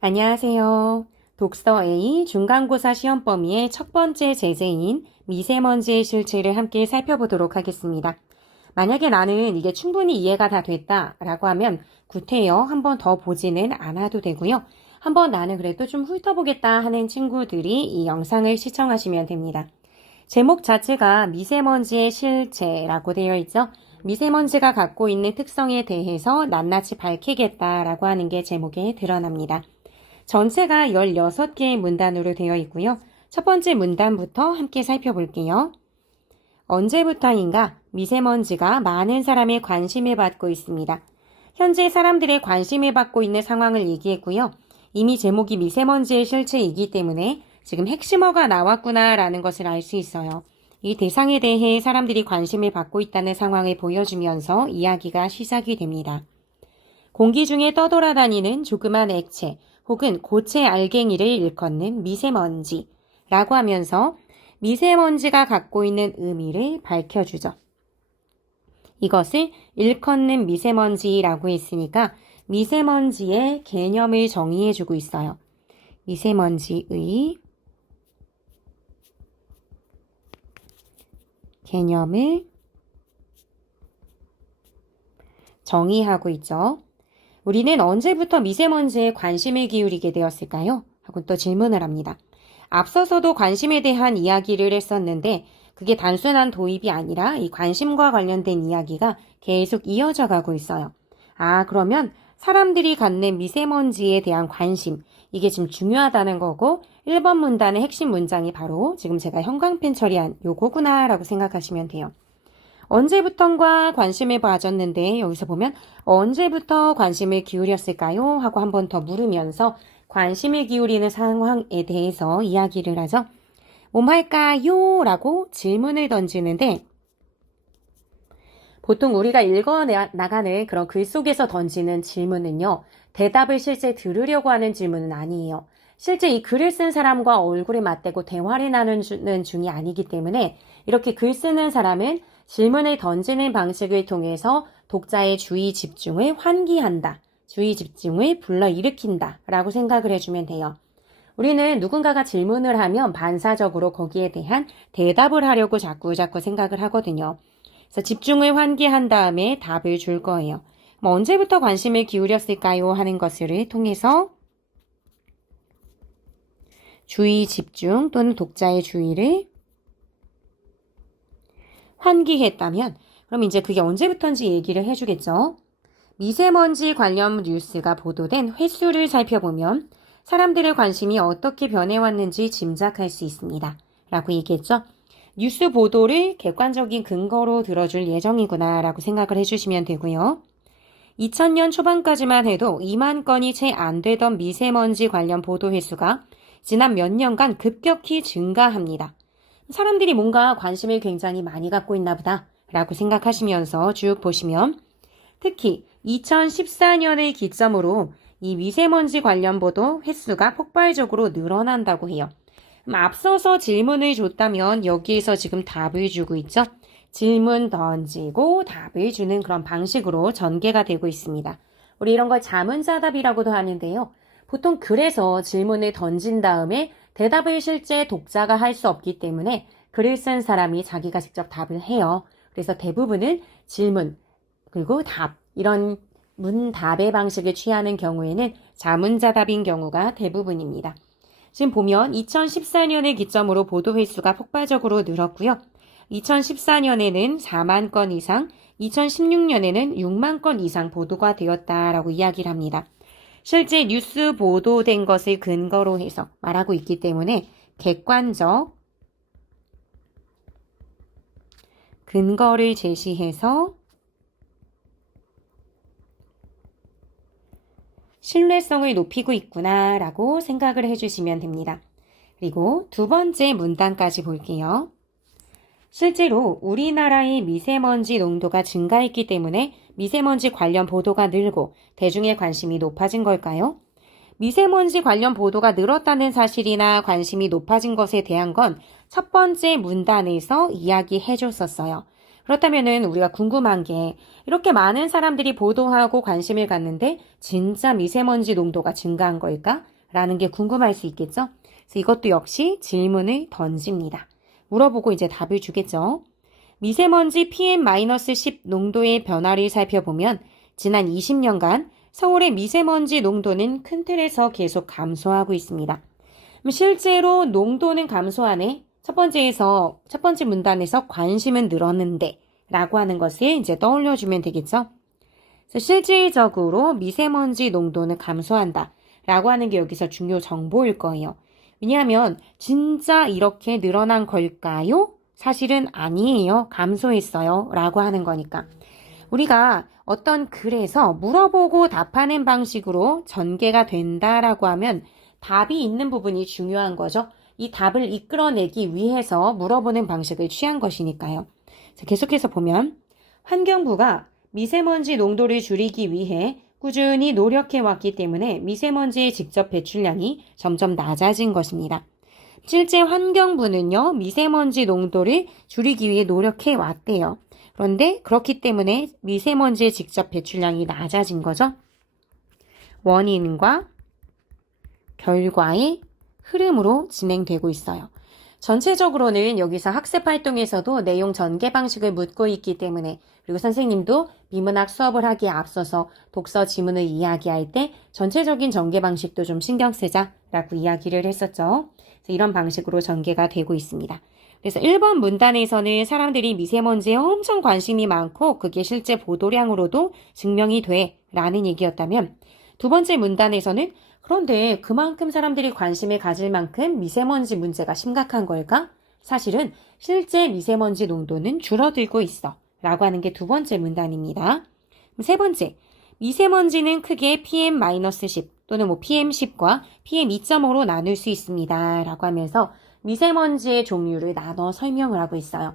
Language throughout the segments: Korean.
안녕하세요. 독서 A 중간고사 시험 범위의 첫 번째 제재인 미세먼지의 실체를 함께 살펴보도록 하겠습니다. 만약에 나는 이게 충분히 이해가 다 됐다라고 하면 구태여 한 번 더 보지는 않아도 되고요. 한번 나는 그래도 좀 훑어보겠다 하는 친구들이 이 영상을 시청하시면 됩니다. 제목 자체가 미세먼지의 실체라고 되어 있죠. 미세먼지가 갖고 있는 특성에 대해서 낱낱이 밝히겠다라고 하는 게 제목에 드러납니다. 전체가 16개의 문단으로 되어 있고요. 첫 번째 문단부터 함께 살펴볼게요. 언제부터인가 미세먼지가 많은 사람의 관심을 받고 있습니다. 현재 사람들의 관심을 받고 있는 상황을 얘기했고요. 이미 제목이 미세먼지의 실체이기 때문에 지금 핵심어가 나왔구나라는 것을 알 수 있어요. 이 대상에 대해 사람들이 관심을 받고 있다는 상황을 보여주면서 이야기가 시작이 됩니다. 공기 중에 떠돌아다니는 조그만 액체 혹은 고체 알갱이를 일컫는 미세먼지라고 하면서 미세먼지가 갖고 있는 의미를 밝혀주죠. 이것을 일컫는 미세먼지라고 했으니까 미세먼지의 개념을 정의해주고 있어요. 미세먼지의 개념을 정의하고 있죠. 우리는 언제부터 미세먼지에 관심을 기울이게 되었을까요? 하고 또 질문을 합니다. 앞서서도 관심에 대한 이야기를 했었는데 그게 단순한 도입이 아니라 이 관심과 관련된 이야기가 계속 이어져 가고 있어요. 그러면 사람들이 갖는 미세먼지에 대한 관심, 이게 지금 중요하다는 거고 1번 문단의 핵심 문장이 바로 지금 제가 형광펜 처리한 요거구나라고 생각하시면 돼요. 언제부턴가 관심을 가졌는데 여기서 보면 언제부터 관심을 기울였을까요? 하고 한 번 더 물으면서 관심을 기울이는 상황에 대해서 이야기를 하죠. 뭐할까요? 라고 질문을 던지는데 보통 우리가 읽어나가는 그런 글 속에서 던지는 질문은요. 대답을 실제 들으려고 하는 질문은 아니에요. 실제 이 글을 쓴 사람과 얼굴에 맞대고 대화를 나누는 중이 아니기 때문에 이렇게 글 쓰는 사람은 질문을 던지는 방식을 통해서 독자의 주의 집중을 환기한다. 주의 집중을 불러일으킨다. 라고 생각을 해주면 돼요. 우리는 누군가가 질문을 하면 반사적으로 거기에 대한 대답을 하려고 자꾸 생각을 하거든요. 그래서 집중을 환기한 다음에 답을 줄 거예요. 언제부터 관심을 기울였을까요? 하는 것을 통해서 주의 집중 또는 독자의 주의를 환기했다면 그럼 이제 그게 언제부터인지 얘기를 해주겠죠. 미세먼지 관련 뉴스가 보도된 횟수를 살펴보면 사람들의 관심이 어떻게 변해왔는지 짐작할 수 있습니다. 라고 얘기했죠. 뉴스 보도를 객관적인 근거로 들어줄 예정이구나 라고 생각을 해주시면 되고요. 2000년 초반까지만 해도 2만 건이 채 안 되던 미세먼지 관련 보도 횟수가 지난 몇 년간 급격히 증가합니다. 사람들이 뭔가 관심을 굉장히 많이 갖고 있나 보다 라고 생각하시면서 쭉 보시면 특히 2014년을 기점으로 이 미세먼지 관련 보도 횟수가 폭발적으로 늘어난다고 해요. 앞서서 질문을 줬다면 여기에서 지금 답을 주고 있죠. 질문 던지고 답을 주는 그런 방식으로 전개가 되고 있습니다. 우리 이런 걸 자문자답이라고도 하는데요. 보통 글에서 질문을 던진 다음에 대답을 실제 독자가 할 수 없기 때문에 글을 쓴 사람이 자기가 직접 답을 해요. 그래서 대부분은 질문 그리고 답 이런 문답의 방식을 취하는 경우에는 자문자답인 경우가 대부분입니다. 지금 보면 2014년을 기점으로 보도 횟수가 폭발적으로 늘었고요. 2014년에는 4만 건 이상, 2016년에는 6만 건 이상 보도가 되었다라고 이야기를 합니다. 실제 뉴스 보도된 것을 근거로 해서 말하고 있기 때문에 객관적 근거를 제시해서 신뢰성을 높이고 있구나라고 생각을 해주시면 됩니다. 그리고 두 번째 문단까지 볼게요. 실제로 우리나라의 미세먼지 농도가 증가했기 때문에 미세먼지 관련 보도가 늘고 대중의 관심이 높아진 걸까요? 미세먼지 관련 보도가 늘었다는 사실이나 관심이 높아진 것에 대한 건 첫 번째 문단에서 이야기해 줬었어요. 그렇다면은 우리가 궁금한 게 이렇게 많은 사람들이 보도하고 관심을 갖는데 진짜 미세먼지 농도가 증가한 걸까? 라는 게 궁금할 수 있겠죠? 그래서 이것도 역시 질문을 던집니다. 물어보고 이제 답을 주겠죠? 미세먼지 PM-10 농도의 변화를 살펴보면 지난 20년간 서울의 미세먼지 농도는 큰 틀에서 계속 감소하고 있습니다. 실제로 농도는 감소하네. 첫 번째 문단에서 관심은 늘었는데 라고 하는 것을 이제 떠올려주면 되겠죠. 그래서 실질적으로 미세먼지 농도는 감소한다 라고 하는 게 여기서 중요 정보일 거예요. 왜냐하면 진짜 이렇게 늘어난 걸까요? 사실은 아니에요. 감소했어요. 라고 하는 거니까. 우리가 어떤 글에서 물어보고 답하는 방식으로 전개가 된다라고 하면 답이 있는 부분이 중요한 거죠. 이 답을 이끌어내기 위해서 물어보는 방식을 취한 것이니까요. 자, 계속해서 보면 환경부가 미세먼지 농도를 줄이기 위해 꾸준히 노력해 왔기 때문에 미세먼지의 직접 배출량이 점점 낮아진 것입니다. 실제 환경부는요, 미세먼지 농도를 줄이기 위해 노력해 왔대요. 그런데 그렇기 때문에 미세먼지의 직접 배출량이 낮아진 거죠. 원인과 결과의 흐름으로 진행되고 있어요. 전체적으로는 여기서 학습 활동에서도 내용 전개 방식을 묻고 있기 때문에 그리고 선생님도 비문학 수업을 하기에 앞서서 독서 지문을 이야기할 때 전체적인 전개 방식도 좀 신경 쓰자라고 이야기를 했었죠. 그래서 이런 방식으로 전개가 되고 있습니다. 그래서 1번 문단에서는 사람들이 미세먼지에 엄청 관심이 많고 그게 실제 보도량으로도 증명이 돼 라는 얘기였다면 두 번째 문단에서는 그런데 그만큼 사람들이 관심을 가질 만큼 미세먼지 문제가 심각한 걸까? 사실은 실제 미세먼지 농도는 줄어들고 있어 라고 하는 게 두 번째 문단입니다. 세 번째, 미세먼지는 크게 PM-10 또는 PM10과 PM2.5로 나눌 수 있습니다 라고 하면서 미세먼지의 종류를 나눠 설명을 하고 있어요.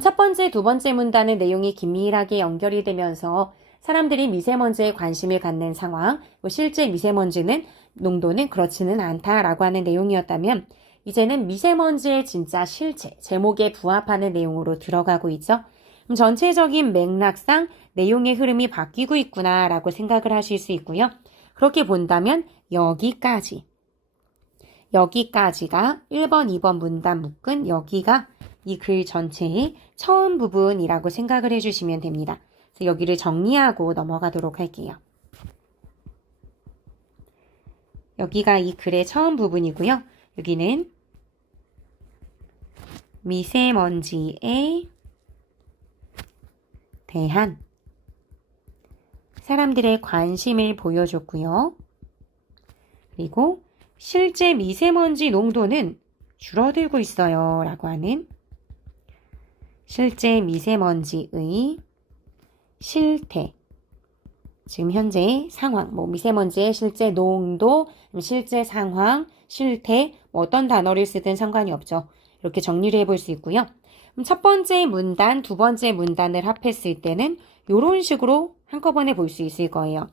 첫 번째, 두 번째 문단의 내용이 긴밀하게 연결이 되면서 사람들이 미세먼지에 관심을 갖는 상황, 실제 미세먼지는 농도는 그렇지는 않다라고 하는 내용이었다면 이제는 미세먼지의 진짜 실체, 제목에 부합하는 내용으로 들어가고 있죠. 전체적인 맥락상 내용의 흐름이 바뀌고 있구나라고 생각을 하실 수 있고요. 그렇게 본다면 여기까지가 1번, 2번 문단 묶은 여기가 이 글 전체의 처음 부분이라고 생각을 해주시면 됩니다. 그래서 여기를 정리하고 넘어가도록 할게요. 여기가 이 글의 처음 부분이고요. 여기는 미세먼지에 대한 사람들의 관심을 보여줬고요. 그리고 실제 미세먼지 농도는 줄어들고 있어요 라고 하는 실제 미세먼지의 실태, 지금 현재의 상황, 미세먼지의 실제 농도, 실제 상황, 실태, 어떤 단어를 쓰든 상관이 없죠. 이렇게 정리를 해볼 수 있고요. 첫 번째 문단, 두 번째 문단을 합했을 때는 이런 식으로 한꺼번에 볼 수 있을 거예요.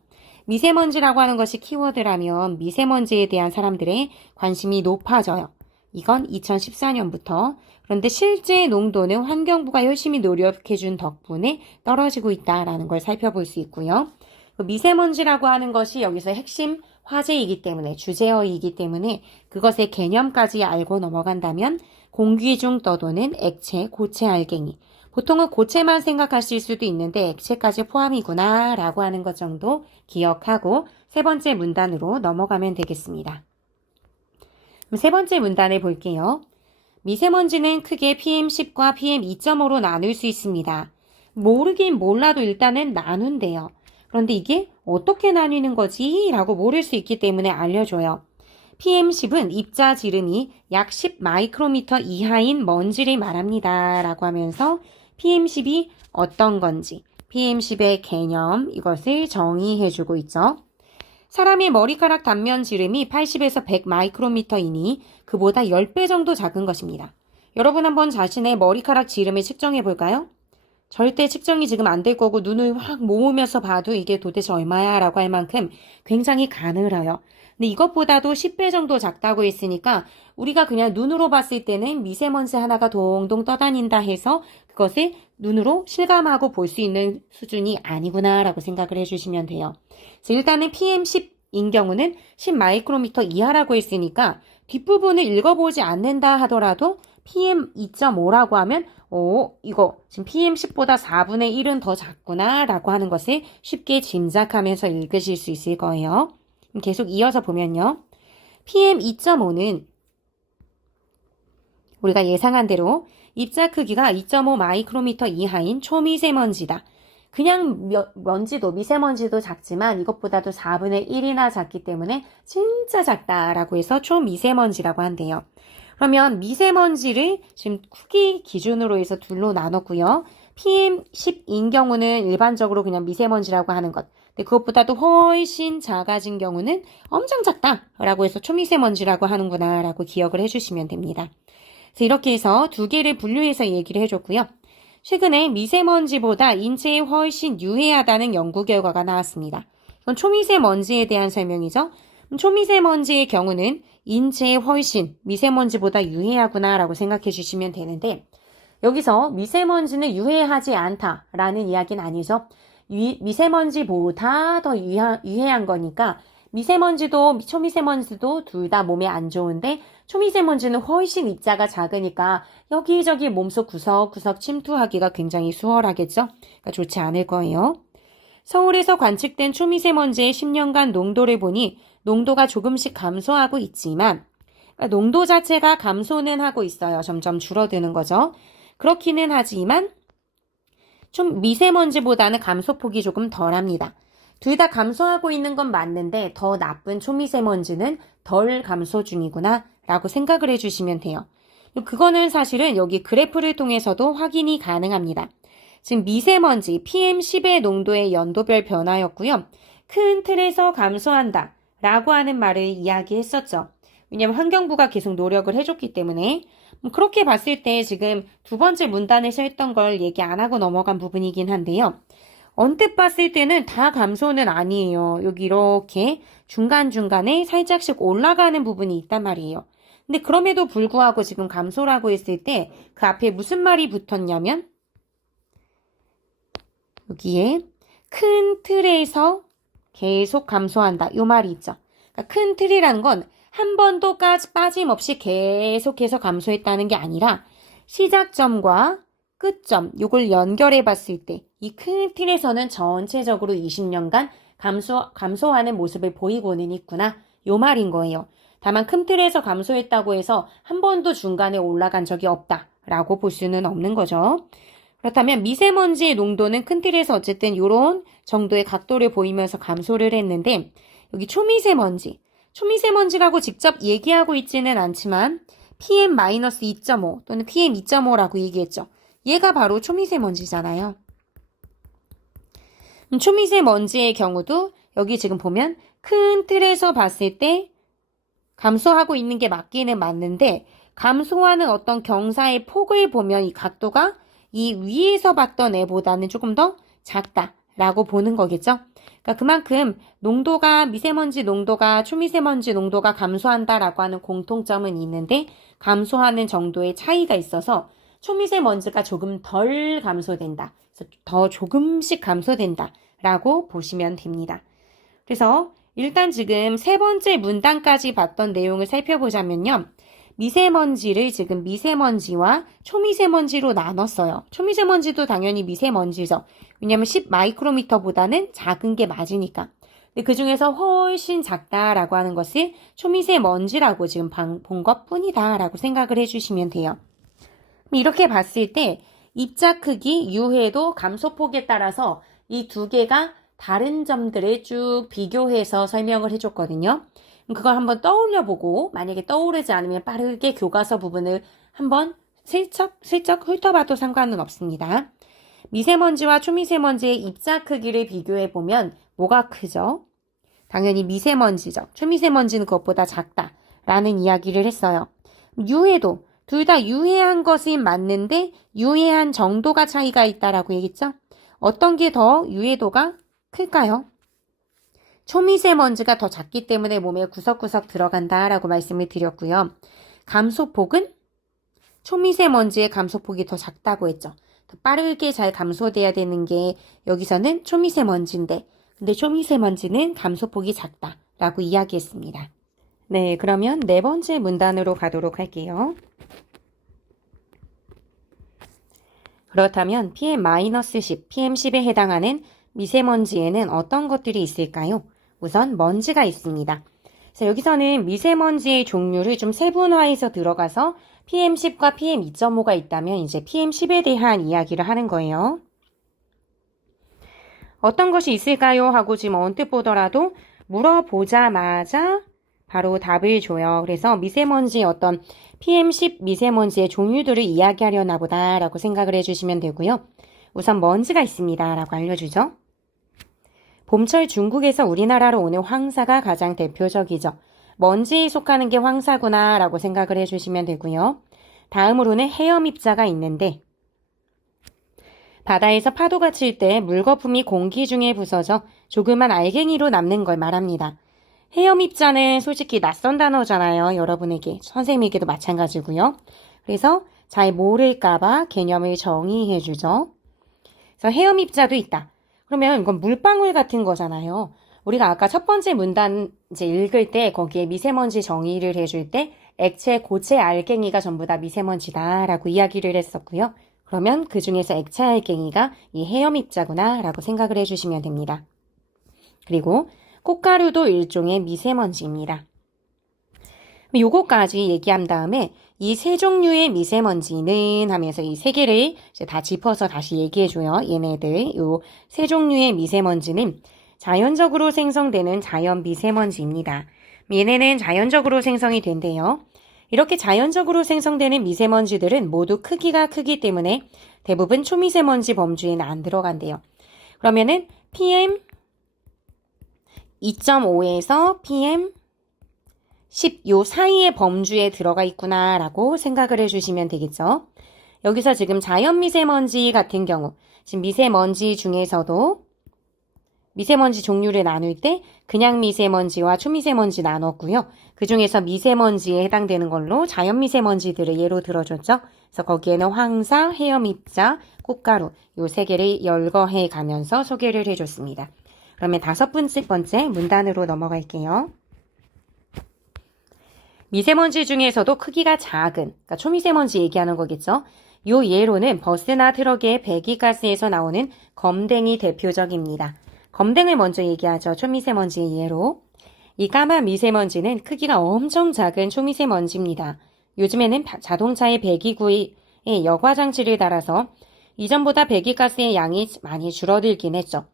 미세먼지라고 하는 것이 키워드라면 미세먼지에 대한 사람들의 관심이 높아져요. 이건 2014년부터. 그런데 실제 농도는 환경부가 열심히 노력해준 덕분에 떨어지고 있다라는 걸 살펴볼 수 있고요. 미세먼지라고 하는 것이 여기서 핵심 화제이기 때문에, 주제어이기 때문에 그것의 개념까지 알고 넘어간다면 공기 중 떠도는 액체, 고체 알갱이. 보통은 고체만 생각하실 수도 있는데 액체까지 포함이구나 라고 하는 것 정도 기억하고 세 번째 문단으로 넘어가면 되겠습니다. 그럼 세 번째 문단을 볼게요. 미세먼지는 크게 PM10과 PM2.5로 나눌 수 있습니다. 모르긴 몰라도 일단은 나눈대요. 그런데 이게 어떻게 나뉘는 거지? 라고 모를 수 있기 때문에 알려줘요. PM10은 입자 지름이 약 10 마이크로미터 이하인 먼지를 말합니다. 라고 하면서 PM10이 어떤 건지, PM10의 개념, 이것을 정의해주고 있죠. 사람의 머리카락 단면 지름이 80에서 100 마이크로미터이니 그보다 10배 정도 작은 것입니다. 여러분 한번 자신의 머리카락 지름을 측정해 볼까요? 절대 측정이 지금 안 될 거고 눈을 확 모으면서 봐도 이게 도대체 얼마야 라고 할 만큼 굉장히 가늘어요. 근데 이것보다도 10배 정도 작다고 했으니까 우리가 그냥 눈으로 봤을 때는 미세먼지 하나가 동동 떠다닌다 해서 그것을 눈으로 실감하고 볼 수 있는 수준이 아니구나라고 생각을 해주시면 돼요. 일단은 PM10인 경우는 10 마이크로미터 이하라고 했으니까 뒷부분을 읽어보지 않는다 하더라도 PM2.5라고 하면 이거 지금 PM10보다 4분의 1은 더 작구나 라고 하는 것을 쉽게 짐작하면서 읽으실 수 있을 거예요. 계속 이어서 보면요. PM2.5는 우리가 예상한 대로 입자 크기가 2.5 마이크로미터 이하인 초미세먼지다. 그냥 먼지도 미세먼지도 작지만 이것보다도 4분의 1이나 작기 때문에 진짜 작다라고 해서 초미세먼지라고 한대요. 그러면 미세먼지를 지금 크기 기준으로 해서 둘로 나눴고요. PM10인 경우는 일반적으로 그냥 미세먼지라고 하는 것. 근데 그것보다도 훨씬 작아진 경우는 엄청 작다라고 해서 초미세먼지라고 하는구나 라고 기억을 해주시면 됩니다. 그래서 이렇게 해서 두 개를 분류해서 얘기를 해줬고요. 최근에 미세먼지보다 인체에 훨씬 유해하다는 연구 결과가 나왔습니다. 이건 초미세먼지에 대한 설명이죠. 초미세먼지의 경우는 인체에 훨씬 미세먼지보다 유해하구나 라고 생각해 주시면 되는데 여기서 미세먼지는 유해하지 않다라는 이야기는 아니죠. 미세먼지보다 더 유해한 거니까 미세먼지도 초미세먼지도 둘 다 몸에 안 좋은데 초미세먼지는 훨씬 입자가 작으니까 여기저기 몸속 구석구석 침투하기가 굉장히 수월하겠죠. 그러니까 좋지 않을 거예요. 서울에서 관측된 초미세먼지의 10년간 농도를 보니 농도가 조금씩 감소하고 있지만 그러니까 농도 자체가 감소는 하고 있어요. 점점 줄어드는 거죠. 그렇기는 하지만 좀 미세먼지보다는 감소폭이 조금 덜합니다. 둘 다 감소하고 있는 건 맞는데 더 나쁜 초미세먼지는 덜 감소 중이구나 라고 생각을 해주시면 돼요. 그거는 사실은 여기 그래프를 통해서도 확인이 가능합니다. 지금 미세먼지 PM10의 농도의 연도별 변화였고요. 큰 틀에서 감소한다 라고 하는 말을 이야기했었죠. 왜냐하면 환경부가 계속 노력을 해줬기 때문에 그렇게 봤을 때 지금 두 번째 문단에서 했던 걸 얘기 안 하고 넘어간 부분이긴 한데요. 언뜻 봤을 때는 다 감소는 아니에요. 여기 이렇게 중간중간에 살짝씩 올라가는 부분이 있단 말이에요. 근데 그럼에도 불구하고 지금 감소라고 했을 때 그 앞에 무슨 말이 붙었냐면 여기에 큰 틀에서 계속 감소한다. 이 말이 있죠. 그러니까 큰 틀이라는 건 한 번도 빠짐없이 계속해서 감소했다는 게 아니라 시작점과 끝점, 이걸 연결해 봤을 때 이 큰 틀에서는 전체적으로 20년간 감소하는 모습을 보이고는 있구나. 요 말인 거예요. 다만 큰 틀에서 감소했다고 해서 한 번도 중간에 올라간 적이 없다라고 볼 수는 없는 거죠. 그렇다면 미세먼지의 농도는 큰 틀에서 어쨌든 이런 정도의 각도를 보이면서 감소를 했는데 여기 초미세먼지라고 직접 얘기하고 있지는 않지만 PM-2.5 또는 PM2.5라고 얘기했죠. 얘가 바로 초미세먼지잖아요. 초미세먼지의 경우도 여기 지금 보면 큰 틀에서 봤을 때 감소하고 있는 게 맞기는 맞는데 감소하는 어떤 경사의 폭을 보면 이 각도가 이 위에서 봤던 애보다는 조금 더 작다라고 보는 거겠죠. 그러니까 그만큼 미세먼지 농도가 초미세먼지 농도가 감소한다라고 하는 공통점은 있는데 감소하는 정도의 차이가 있어서 초미세먼지가 조금 덜 감소된다. 그래서 더 조금씩 감소된다라고 보시면 됩니다. 그래서 일단 지금 세 번째 문단까지 봤던 내용을 살펴보자면요. 미세먼지를 지금 미세먼지와 초미세먼지로 나눴어요. 초미세먼지도 당연히 미세먼지죠. 왜냐하면 10 마이크로미터보다는 작은 게 맞으니까. 근데 그 중에서 훨씬 작다라고 하는 것을 초미세먼지라고 지금 본 것뿐이다라고 생각을 해주시면 돼요. 이렇게 봤을 때 입자 크기, 유해도, 감소폭에 따라서 이 두 개가 다른 점들을 쭉 비교해서 설명을 해줬거든요. 그걸 한번 떠올려보고 만약에 떠오르지 않으면 빠르게 교과서 부분을 한번 슬쩍 훑어봐도 상관은 없습니다. 미세먼지와 초미세먼지의 입자 크기를 비교해보면 뭐가 크죠? 당연히 미세먼지죠. 초미세먼지는 그것보다 작다라는 이야기를 했어요. 유해도 둘 다 유해한 것은 맞는데 유해한 정도가 차이가 있다라고 얘기했죠? 어떤 게 더 유해도가 클까요? 초미세먼지가 더 작기 때문에 몸에 구석구석 들어간다라고 말씀을 드렸고요. 감소폭은 초미세먼지의 감소폭이 더 작다고 했죠. 더 빠르게 잘 감소돼야 되는 게 여기서는 초미세먼지인데 근데 초미세먼지는 감소폭이 작다라고 이야기했습니다. 네, 그러면 네 번째 문단으로 가도록 할게요. 그렇다면 PM-10, PM10에 해당하는 미세먼지에는 어떤 것들이 있을까요? 우선 먼지가 있습니다. 그래서 여기서는 미세먼지의 종류를 좀 세분화해서 들어가서 PM10과 PM2.5가 있다면 이제 PM10에 대한 이야기를 하는 거예요. 어떤 것이 있을까요? 하고 지금 언뜻 보더라도 물어보자마자 바로 답을 줘요. 그래서 미세먼지의 어떤 PM10 미세먼지의 종류들을 이야기하려나 보다라고 생각을 해주시면 되고요. 우선 먼지가 있습니다. 라고 알려주죠. 봄철 중국에서 우리나라로 오는 황사가 가장 대표적이죠. 먼지에 속하는 게 황사구나 라고 생각을 해주시면 되고요. 다음으로는 헤엄입자가 있는데 바다에서 파도가 칠 때 물거품이 공기 중에 부서져 조그만 알갱이로 남는 걸 말합니다. 헤엄입자는 솔직히 낯선 단어잖아요. 여러분에게, 선생님에게도 마찬가지고요. 그래서 잘 모를까봐 개념을 정의해주죠. 그래서 헤엄입자도 있다. 그러면 이건 물방울 같은 거잖아요. 우리가 아까 첫 번째 문단 이제 읽을 때 거기에 미세먼지 정의를 해줄 때 액체, 고체 알갱이가 전부 다 미세먼지다라고 이야기를 했었고요. 그러면 그 중에서 액체 알갱이가 이 헤엄입자구나 라고 생각을 해주시면 됩니다. 그리고 꽃가루도 일종의 미세먼지입니다. 요거까지 얘기한 다음에 이 세 종류의 미세먼지는 하면서 이 세 개를 이제 다 짚어서 다시 얘기해줘요. 얘네들, 요 세 종류의 미세먼지는 자연적으로 생성되는 자연 미세먼지입니다. 얘네는 자연적으로 생성이 된대요. 이렇게 자연적으로 생성되는 미세먼지들은 모두 크기가 크기 때문에 대부분 초미세먼지 범주에는 안 들어간대요. 그러면은 PM 2.5에서 PM 10 요 사이의 범주에 들어가 있구나 라고 생각을 해주시면 되겠죠. 여기서 지금 자연미세먼지 같은 경우 지금 미세먼지 중에서도 미세먼지 종류를 나눌 때 그냥 미세먼지와 초미세먼지 나눴고요. 그 중에서 미세먼지에 해당되는 걸로 자연미세먼지들을 예로 들어줬죠. 그래서 거기에는 황사, 헤엄입자, 꽃가루 요 세 개를 열거해 가면서 소개를 해줬습니다. 그러면 다섯 번째 문단으로 넘어갈게요. 미세먼지 중에서도 크기가 작은, 그러니까 초미세먼지 얘기하는 거겠죠. 요 예로는 버스나 트럭의 배기가스에서 나오는 검댕이 대표적입니다. 검댕을 먼저 얘기하죠. 초미세먼지의 예로. 이 까만 미세먼지는 크기가 엄청 작은 초미세먼지입니다. 요즘에는 자동차의 배기구에 여과장치를 달아서 이전보다 배기가스의 양이 많이 줄어들긴 했죠.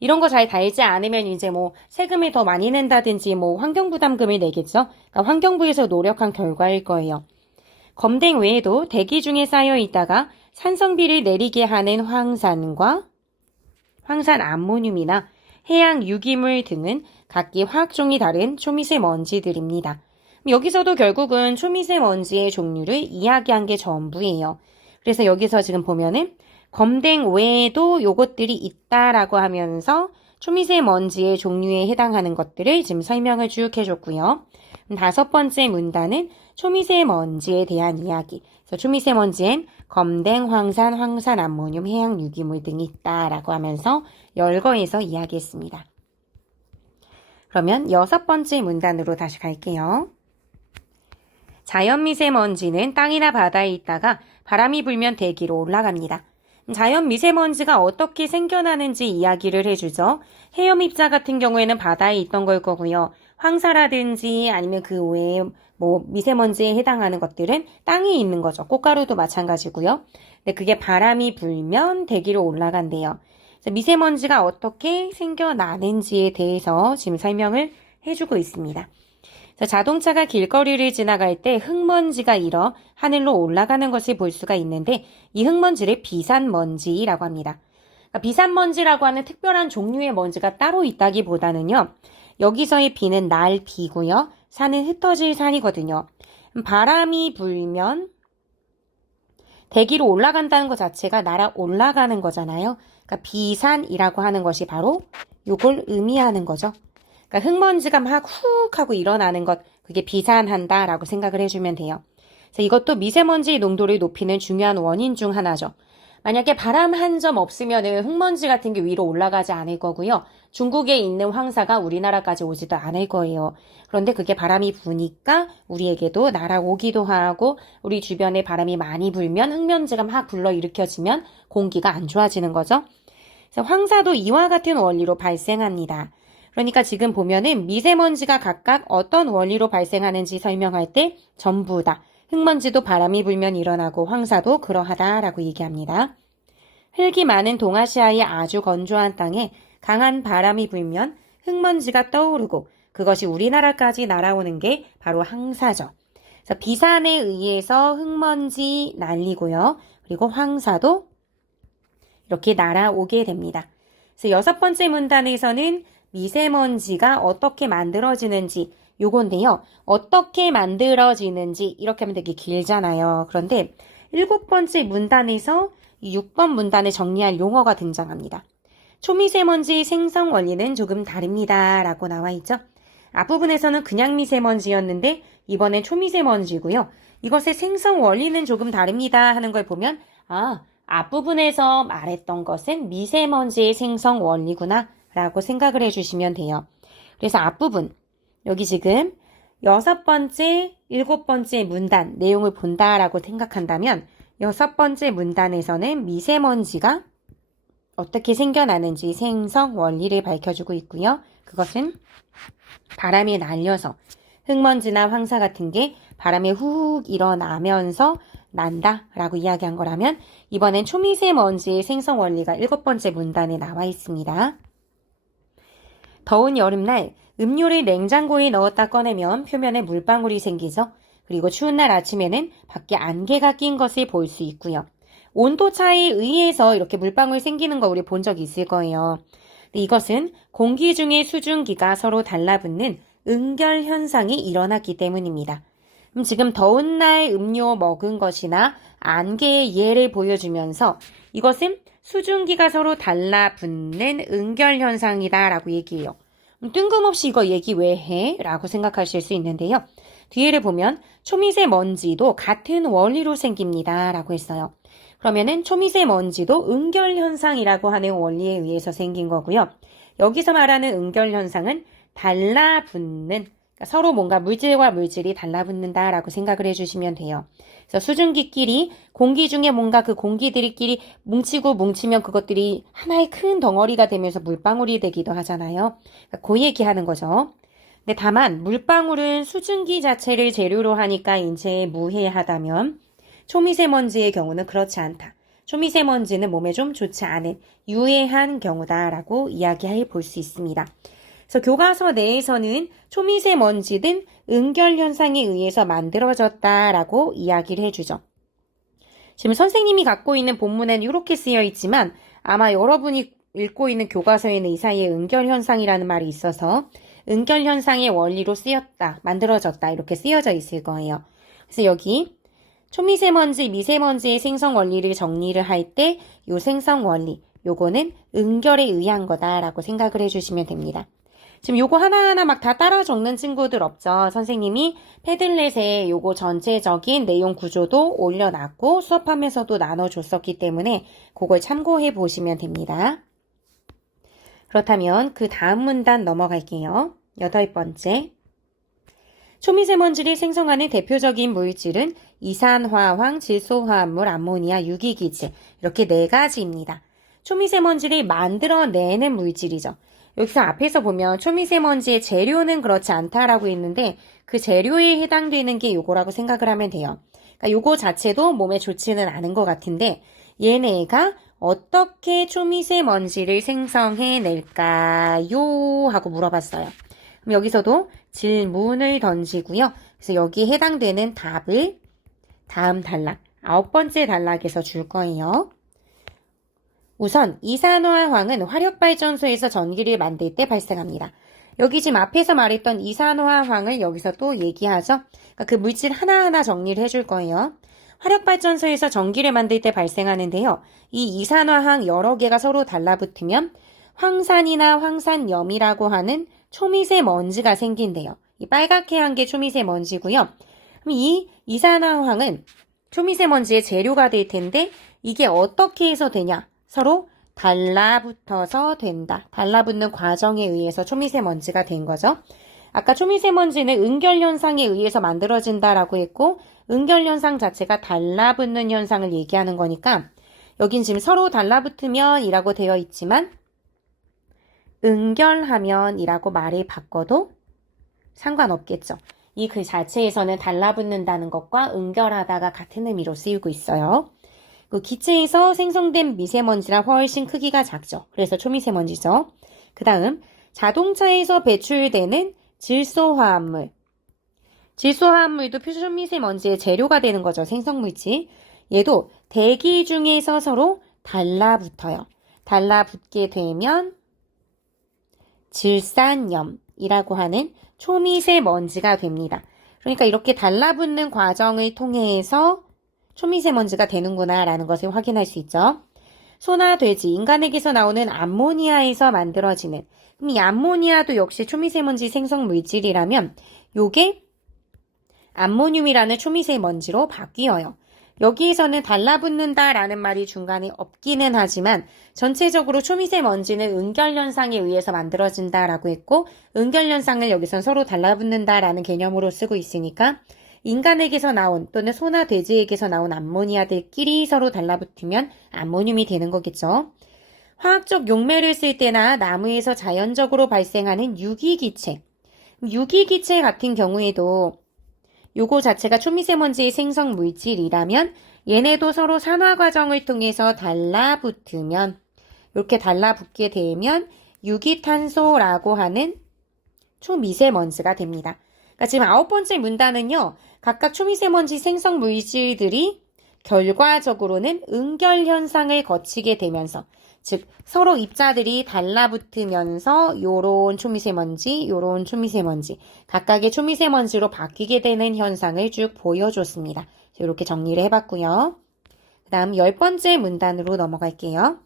이런 거 잘 달지 않으면 이제 뭐 세금을 더 많이 낸다든지 뭐 환경부담금을 내겠죠. 그러니까 환경부에서 노력한 결과일 거예요. 검댕 외에도 대기 중에 쌓여 있다가 산성비를 내리게 하는 황산 암모늄이나 해양 유기물 등은 각기 화학종이 다른 초미세먼지들입니다. 여기서도 결국은 초미세먼지의 종류를 이야기한 게 전부예요. 그래서 여기서 지금 보면은 검댕 외에도 요것들이 있다라고 하면서 초미세먼지의 종류에 해당하는 것들을 지금 설명을 쭉 해줬고요. 다섯 번째 문단은 초미세먼지에 대한 이야기. 그래서 초미세먼지엔 검댕, 황산, 암모늄, 해양 유기물 등이 있다라고 하면서 열거해서 이야기했습니다. 그러면 여섯 번째 문단으로 다시 갈게요. 자연미세먼지는 땅이나 바다에 있다가 바람이 불면 대기로 올라갑니다. 자연 미세먼지가 어떻게 생겨나는지 이야기를 해주죠. 헤엄입자 같은 경우에는 바다에 있던 걸 거고요. 황사라든지 아니면 그 외에 뭐 미세먼지에 해당하는 것들은 땅에 있는 거죠. 꽃가루도 마찬가지고요. 근데 그게 바람이 불면 대기로 올라간대요. 그래서 미세먼지가 어떻게 생겨나는지에 대해서 지금 설명을 해주고 있습니다. 자동차가 길거리를 지나갈 때 흙먼지가 일어 하늘로 올라가는 것을 볼 수가 있는데 이 흙먼지를 비산먼지라고 합니다. 그러니까 비산먼지라고 하는 특별한 종류의 먼지가 따로 있다기보다는요. 여기서의 비는 날비고요. 산은 흩어질 산이거든요. 바람이 불면 대기로 올라간다는 것 자체가 날아 올라가는 거잖아요. 그러니까 비산이라고 하는 것이 바로 요걸 의미하는 거죠. 그러니까 흙먼지가 막 훅 하고 일어나는 것, 그게 비산한다라고 생각을 해주면 돼요. 그래서 이것도 미세먼지 농도를 높이는 중요한 원인 중 하나죠. 만약에 바람 한 점 없으면은 흙먼지 같은 게 위로 올라가지 않을 거고요. 중국에 있는 황사가 우리나라까지 오지도 않을 거예요. 그런데 그게 바람이 부니까 우리에게도 날아오기도 하고 우리 주변에 바람이 많이 불면 흙먼지가 막 불러일으켜지면 공기가 안 좋아지는 거죠. 그래서 황사도 이와 같은 원리로 발생합니다. 그러니까 지금 보면은 미세먼지가 각각 어떤 원리로 발생하는지 설명할 때 전부 다 흙먼지도 바람이 불면 일어나고 황사도 그러하다라고 얘기합니다. 흙이 많은 동아시아의 아주 건조한 땅에 강한 바람이 불면 흙먼지가 떠오르고 그것이 우리나라까지 날아오는 게 바로 황사죠. 그래서 비산에 의해서 흙먼지 날리고요. 그리고 황사도 이렇게 날아오게 됩니다. 그래서 6번째 문단에서는 미세먼지가 어떻게 만들어지는지 요건데요. 어떻게 만들어지는지 이렇게 하면 되게 길잖아요. 그런데 7번째 문단에서 6번 문단을 정리할 용어가 등장합니다. 초미세먼지의 생성 원리는 조금 다릅니다. 라고 나와 있죠. 앞부분에서는 그냥 미세먼지였는데 이번엔 초미세먼지고요. 이것의 생성 원리는 조금 다릅니다. 하는 걸 보면 앞부분에서 말했던 것은 미세먼지의 생성 원리구나 라고 생각을 해주시면 돼요. 그래서 앞부분 여기 지금 6번째, 7번째 문단 내용을 본다라고 생각한다면 6번째 문단에서는 미세먼지가 어떻게 생겨나는지 생성 원리를 밝혀주고 있고요. 그것은 바람이 날려서 흙먼지나 황사 같은 게 바람에 훅 일어나면서 난다라고 이야기한 거라면 이번엔 초미세먼지의 생성 원리가 7번째 문단에 나와 있습니다. 더운 여름날 음료를 냉장고에 넣었다 꺼내면 표면에 물방울이 생기죠. 그리고 추운 날 아침에는 밖에 안개가 낀 것을 볼 수 있고요. 온도 차이에 의해서 이렇게 물방울 생기는 거 우리 본 적 있을 거예요. 이것은 공기 중의 수증기가 서로 달라붙는 응결 현상이 일어났기 때문입니다. 지금 더운 날 음료 먹은 것이나 안개의 예를 보여주면서 이것은 수증기가 서로 달라붙는 응결 현상이다 라고 얘기해요. 뜬금없이 이거 얘기 왜 해? 라고 생각하실 수 있는데요. 뒤에를 보면 초미세먼지도 같은 원리로 생깁니다 라고 했어요. 그러면은 초미세먼지도 응결 현상이라고 하는 원리에 의해서 생긴 거고요. 여기서 말하는 응결 현상은 달라붙는, 그러니까 서로 뭔가 물질과 물질이 달라붙는다라고 생각을 해주시면 돼요. 그래서 수증기끼리 공기 중에 뭔가 그 공기들끼리 뭉치고 뭉치면 그것들이 하나의 큰 덩어리가 되면서 물방울이 되기도 하잖아요. 그러니까 그 얘기하는 거죠. 근데 다만 물방울은 수증기 자체를 재료로 하니까 인체에 무해하다면 초미세먼지의 경우는 그렇지 않다. 초미세먼지는 몸에 좀 좋지 않은 유해한 경우다라고 이야기해 볼 수 있습니다. 그래서 교과서 내에서는 초미세먼지는 응결 현상에 의해서 만들어졌다라고 이야기를 해주죠. 지금 선생님이 갖고 있는 본문에는 이렇게 쓰여 있지만 아마 여러분이 읽고 있는 교과서에는 이 사이에 응결 현상이라는 말이 있어서 응결 현상의 원리로 쓰였다, 만들어졌다 이렇게 쓰여져 있을 거예요. 그래서 여기 초미세먼지, 미세먼지의 생성 원리를 정리를 할 때 이 생성 원리, 요거는 응결에 의한 거다라고 생각을 해주시면 됩니다. 지금 요거 하나하나 막 다 따라 적는 친구들 없죠? 선생님이 패들렛에 요거 전체적인 내용 구조도 올려놨고 수업하면서도 나눠줬었기 때문에 그걸 참고해 보시면 됩니다. 그렇다면 그 다음 문단 넘어갈게요. 8번째. 초미세먼지를 생성하는 대표적인 물질은 이산화황, 질소화합물, 암모니아, 유기기질 이렇게 4가지입니다. 초미세먼지를 만들어내는 물질이죠. 여기서 앞에서 보면 초미세먼지의 재료는 그렇지 않다라고 했는데 그 재료에 해당되는 게 요거라고 생각을 하면 돼요. 그러니까 요거 자체도 몸에 좋지는 않은 것 같은데 얘네가 어떻게 초미세먼지를 생성해낼까요? 하고 물어봤어요. 그럼 여기서도 질문을 던지고요. 그래서 여기에 해당되는 답을 다음 단락, 9번째 단락에서 줄 거예요. 우선 이산화황은 화력발전소에서 전기를 만들 때 발생합니다. 여기 지금 앞에서 말했던 이산화황을 여기서 또 얘기하죠. 그러니까 그 물질 하나하나 정리를 해줄 거예요. 화력발전소에서 전기를 만들 때 발생하는데요. 이 이산화황 여러 개가 서로 달라붙으면 황산이나 황산염이라고 하는 초미세먼지가 생긴대요. 이 빨갛게 한 게 초미세먼지고요. 그럼 이 이산화황은 초미세먼지의 재료가 될 텐데 이게 어떻게 해서 되냐? 서로 달라붙어서 된다. 달라붙는 과정에 의해서 초미세먼지가 된 거죠. 아까 초미세먼지는 응결현상에 의해서 만들어진다라고 했고 응결현상 자체가 달라붙는 현상을 얘기하는 거니까 여긴 지금 서로 달라붙으면 이라고 되어 있지만 응결하면 이라고 말을 바꿔도 상관없겠죠. 이 글 자체에서는 달라붙는다는 것과 응결하다가 같은 의미로 쓰이고 있어요. 그 기체에서 생성된 미세먼지라 훨씬 크기가 작죠. 그래서 초미세먼지죠. 그 다음 자동차에서 배출되는 질소화합물. 질소화합물도 초미세먼지의 재료가 되는 거죠. 생성물질. 얘도 대기 중에서 서로 달라붙어요. 달라붙게 되면 질산염이라고 하는 초미세먼지가 됩니다. 그러니까 이렇게 달라붙는 과정을 통해서 초미세먼지가 되는구나 라는 것을 확인할 수 있죠. 소나 돼지, 인간에게서 나오는 암모니아에서 만들어지는 그럼 이 암모니아도 역시 초미세먼지 생성 물질이라면 요게 암모늄이라는 초미세먼지로 바뀌어요. 여기에서는 달라붙는다라는 말이 중간에 없기는 하지만 전체적으로 초미세먼지는 응결현상에 의해서 만들어진다라고 했고 응결현상을 여기선 서로 달라붙는다라는 개념으로 쓰고 있으니까 인간에게서 나온 또는 소나 돼지에게서 나온 암모니아들끼리 서로 달라붙으면 암모늄이 되는 거겠죠. 화학적 용매를 쓸 때나 나무에서 자연적으로 발생하는 유기기체. 유기기체 같은 경우에도 요거 자체가 초미세먼지의 생성 물질이라면 얘네도 서로 산화 과정을 통해서 달라붙으면 이렇게 달라붙게 되면 유기탄소라고 하는 초미세먼지가 됩니다. 그러니까 지금 9번째 문단은요. 각각 초미세먼지 생성 물질들이 결과적으로는 응결 현상을 거치게 되면서 즉 서로 입자들이 달라붙으면서 요런 초미세먼지, 요런 초미세먼지 각각의 초미세먼지로 바뀌게 되는 현상을 쭉 보여줬습니다. 이렇게 정리를 해봤고요. 그 다음 10번째 문단으로 넘어갈게요.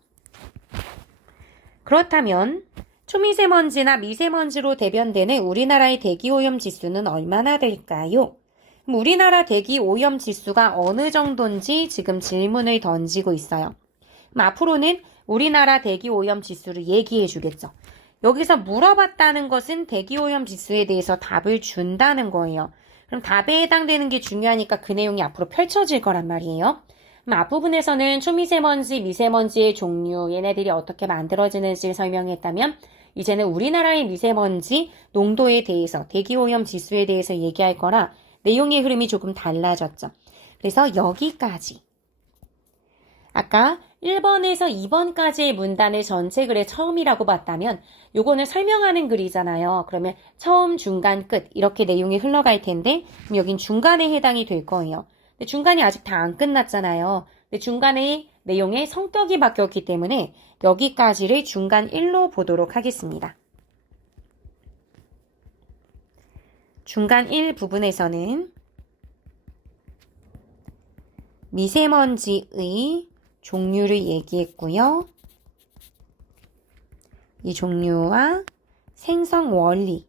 그렇다면 초미세먼지나 미세먼지로 대변되는 우리나라의 대기오염 지수는 얼마나 될까요? 그럼 우리나라 대기오염 지수가 어느 정도인지 지금 질문을 던지고 있어요. 그럼 앞으로는 우리나라 대기오염 지수를 얘기해 주겠죠. 여기서 물어봤다는 것은 대기오염 지수에 대해서 답을 준다는 거예요. 그럼 답에 해당되는 게 중요하니까 그 내용이 앞으로 펼쳐질 거란 말이에요. 그럼 앞부분에서는 초미세먼지, 미세먼지의 종류, 얘네들이 어떻게 만들어지는지를 설명했다면 이제는 우리나라의 미세먼지 농도에 대해서, 대기오염 지수에 대해서 얘기할 거라 내용의 흐름이 조금 달라졌죠. 그래서 여기까지. 아까 1번에서 2번까지의 문단을 전체 글의 처음이라고 봤다면 요거는 설명하는 글이잖아요. 그러면 처음, 중간, 끝 이렇게 내용이 흘러갈 텐데 그럼 여긴 중간에 해당이 될 거예요. 근데 중간이 아직 다 안 끝났잖아요. 근데 중간에 내용의 성격이 바뀌었기 때문에 여기까지를 중간 1로 보도록 하겠습니다. 중간 1 부분에서는 미세먼지의 종류를 얘기했고요. 이 종류와 생성 원리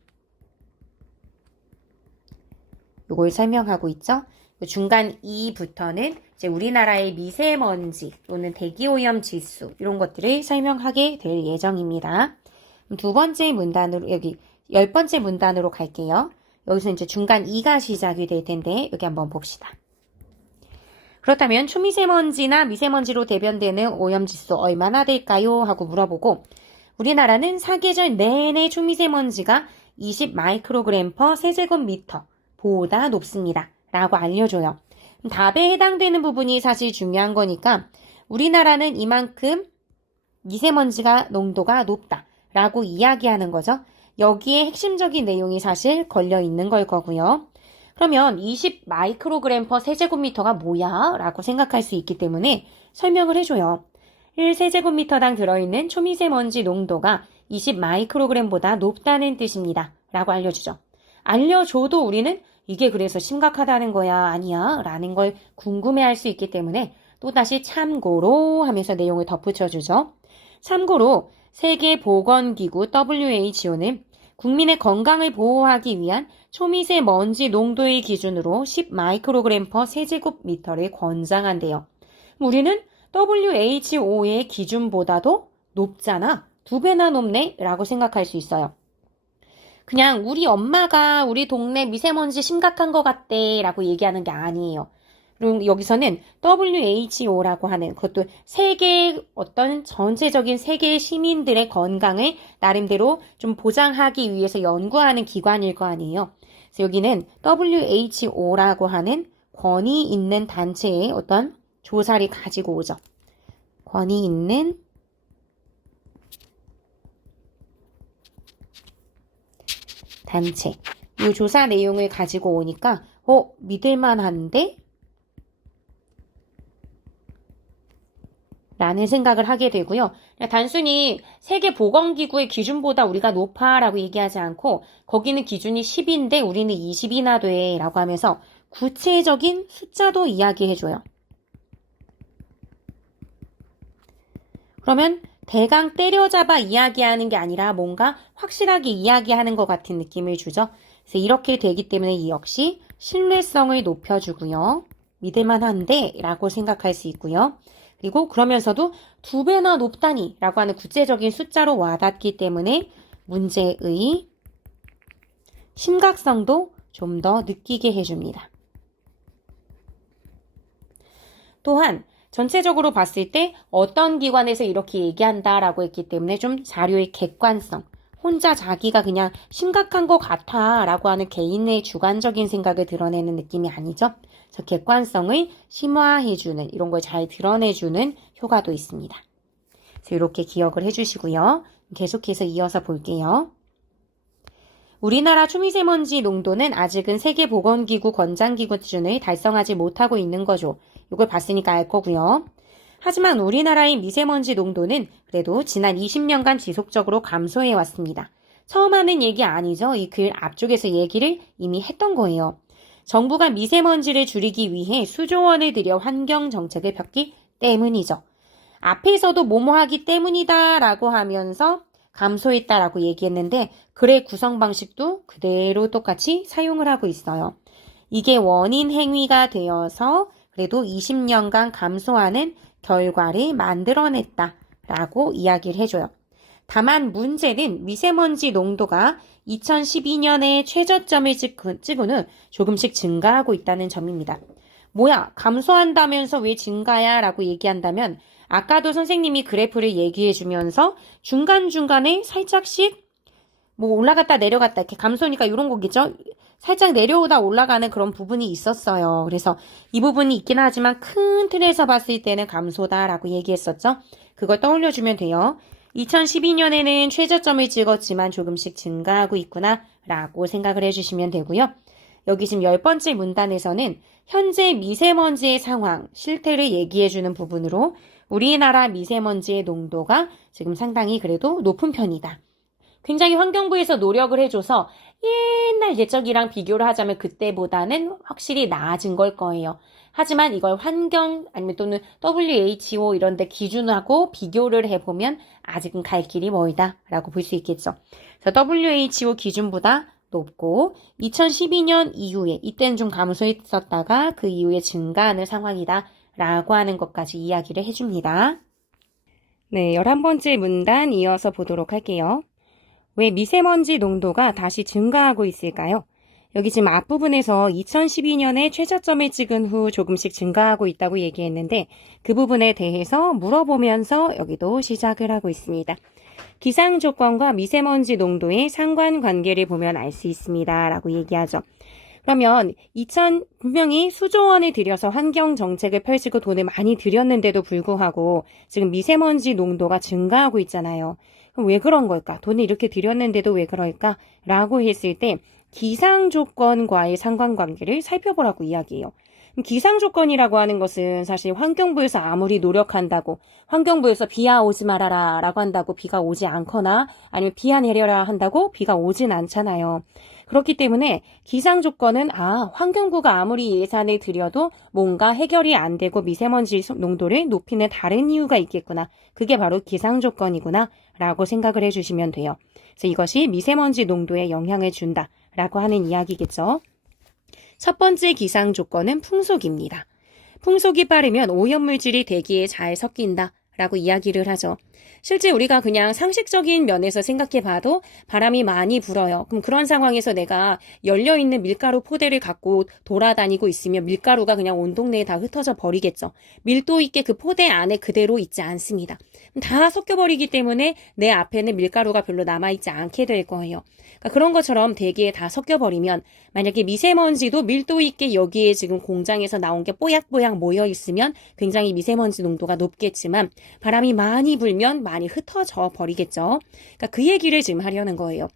이걸 설명하고 있죠. 중간 2부터는 이제 우리나라의 미세먼지 또는 대기오염 지수 이런 것들을 설명하게 될 예정입니다. 두 번째 문단으로 여기 10번째 문단으로 갈게요. 여기서 이제 중간 2가 시작이 될 텐데 여기 한번 봅시다. 그렇다면 초미세먼지나 미세먼지로 대변되는 오염지수 얼마나 될까요? 하고 물어보고 우리나라는 사계절 내내 초미세먼지가 20 마이크로그램 퍼 세제곱미터 보다 높습니다. 라고 알려줘요. 답에 해당되는 부분이 사실 중요한 거니까 우리나라는 이만큼 미세먼지가 농도가 높다. 라고 이야기하는 거죠. 여기에 핵심적인 내용이 사실 걸려 있는 걸 거고요. 그러면 20 마이크로그램 퍼 세제곱미터가 뭐야? 라고 생각할 수 있기 때문에 설명을 해줘요. 1세제곱미터당 들어있는 초미세먼지 농도가 20 마이크로그램보다 높다는 뜻입니다. 라고 알려주죠. 알려줘도 우리는 이게 그래서 심각하다는 거야? 아니야? 라는 걸 궁금해할 수 있기 때문에 또다시 참고로 하면서 내용을 덧붙여주죠. 참고로 세계보건기구 WHO는 국민의 건강을 보호하기 위한 초미세먼지 농도의 기준으로 10 마이크로그램 퍼 세제곱미터를 권장한대요. 우리는 WHO의 기준보다도 높잖아. 2배나 높네? 라고 생각할 수 있어요. 그냥 우리 엄마가 우리 동네 미세먼지 심각한 것 같대 라고 얘기하는 게 아니에요. 그리고 여기서는 WHO라고 하는 그것도 세계 어떤 전체적인 세계 시민들의 건강을 나름대로 좀 보장하기 위해서 연구하는 기관일 거 아니에요. 그래서 여기는 WHO라고 하는 권위 있는 단체의 어떤 조사를 가지고 오죠. 권위 있는 단체. 이 조사 내용을 가지고 오니까 믿을만한데? 라는 생각을 하게 되고요. 단순히 세계보건기구의 기준보다 우리가 높아 라고 얘기하지 않고 거기는 기준이 10인데 우리는 20이나 돼 라고 하면서 구체적인 숫자도 이야기해줘요. 그러면 대강 때려잡아 이야기하는 게 아니라 뭔가 확실하게 이야기하는 것 같은 느낌을 주죠. 그래서 이렇게 되기 때문에 이 역시 신뢰성을 높여주고요. 믿을만한데 라고 생각할 수 있고요. 그리고 그러면서도 2배나 높다니 라고 하는 구체적인 숫자로 와닿기 때문에 문제의 심각성도 좀 더 느끼게 해줍니다. 또한 전체적으로 봤을 때 어떤 기관에서 이렇게 얘기한다라고 했기 때문에 좀 자료의 객관성, 혼자 자기가 그냥 심각한 것 같아 라고 하는 개인의 주관적인 생각을 드러내는 느낌이 아니죠. 그래서 객관성을 심화해주는 이런 걸 잘 드러내주는 효과도 있습니다. 그래서 이렇게 기억을 해주시고요. 계속해서 이어서 볼게요. 우리나라 초미세먼지 농도는 아직은 세계보건기구 권장기구 기준을 달성하지 못하고 있는 거죠. 이걸 봤으니까 알 거고요. 하지만 우리나라의 미세먼지 농도는 그래도 지난 20년간 지속적으로 감소해 왔습니다. 처음 하는 얘기 아니죠. 이 글 앞쪽에서 얘기를 이미 했던 거예요. 정부가 미세먼지를 줄이기 위해 수조 원을 들여 환경 정책을 폈기 때문이죠. 앞에서도 뭐뭐 하기 때문이다 라고 하면서 감소했다라고 얘기했는데 글의 구성 방식도 그대로 똑같이 사용을 하고 있어요. 이게 원인 행위가 되어서 그래도 20년간 감소하는 결과를 만들어냈다라고 이야기를 해줘요. 다만 문제는 미세먼지 농도가 2012년에 최저점을 찍은 후 조금씩 증가하고 있다는 점입니다. 뭐야, 감소한다면서 왜 증가야? 라고 얘기한다면 아까도 선생님이 그래프를 얘기해주면서 중간중간에 살짝씩 뭐 올라갔다 내려갔다 이렇게 감소니까 이런 거겠죠? 살짝 내려오다 올라가는 그런 부분이 있었어요. 그래서 이 부분이 있긴 하지만 큰 틀에서 봤을 때는 감소다라고 얘기했었죠. 그걸 떠올려주면 돼요. 2012년에는 최저점을 찍었지만 조금씩 증가하고 있구나 라고 생각을 해주시면 되고요. 여기 지금 10번째 문단에서는 현재 미세먼지의 상황, 실태를 얘기해주는 부분으로 우리나라 미세먼지의 농도가 지금 상당히 그래도 높은 편이다. 굉장히 환경부에서 노력을 해줘서 옛날 예적이랑 비교를 하자면 그때보다는 확실히 나아진 걸 거예요. 하지만 이걸 환경 아니면 또는 WHO 이런 데 기준하고 비교를 해보면 아직은 갈 길이 멀다 라고 볼 수 있겠죠. 그래서 WHO 기준보다 높고 2012년 이후에 이때는 좀 감소했었다가 그 이후에 증가하는 상황이다 라고 하는 것까지 이야기를 해줍니다. 네, 11번째 문단 이어서 보도록 할게요. 왜 미세먼지 농도가 다시 증가하고 있을까요? 여기 지금 앞부분에서 2012년에 최저점을 찍은 후 조금씩 증가하고 있다고 얘기했는데 그 부분에 대해서 물어보면서 여기도 시작을 하고 있습니다. 기상 조건과 미세먼지 농도의 상관관계를 보면 알 수 있습니다. 라고 얘기하죠. 그러면 분명히 수조 원을 들여서 환경 정책을 펼치고 돈을 많이 들였는데도 불구하고 지금 미세먼지 농도가 증가하고 있잖아요. 그럼 왜 그런 걸까? 돈을 이렇게 들였는데도 왜 그럴까? 라고 했을 때 기상 조건과의 상관관계를 살펴보라고 이야기해요. 기상 조건이라고 하는 것은 사실 환경부에서 아무리 노력한다고 환경부에서 비야 오지 말아라 라고 한다고 비가 오지 않거나 아니면 비야 내려라 한다고 비가 오진 않잖아요. 그렇기 때문에 기상 조건은 환경부가 아무리 예산을 들여도 뭔가 해결이 안 되고 미세먼지 농도를 높이는 다른 이유가 있겠구나. 그게 바로 기상 조건이구나 라고 생각을 해주시면 돼요. 그래서 이것이 미세먼지 농도에 영향을 준다 라고 하는 이야기겠죠. 첫 번째 기상 조건은 풍속입니다. 풍속이 빠르면 오염물질이 대기에 잘 섞인다 라고 이야기를 하죠. 실제 우리가 그냥 상식적인 면에서 생각해 봐도 바람이 많이 불어요. 그럼 그런 상황에서 내가 열려있는 밀가루 포대를 갖고 돌아다니고 있으면 밀가루가 그냥 온 동네에 다 흩어져 버리겠죠. 밀도 있게 그 포대 안에 그대로 있지 않습니다. 다 섞여버리기 때문에 내 앞에는 밀가루가 별로 남아있지 않게 될 거예요. 그러니까 그런 것처럼 대기에 다 섞여버리면 만약에 미세먼지도 밀도 있게 여기에 지금 공장에서 나온 게 뽀약뽀약 모여 있으면 굉장히 미세먼지 농도가 높겠지만 바람이 많이 불면 많이 흩어져 버리겠죠. 그러니까 그 얘기를 지금 하려는 거예요.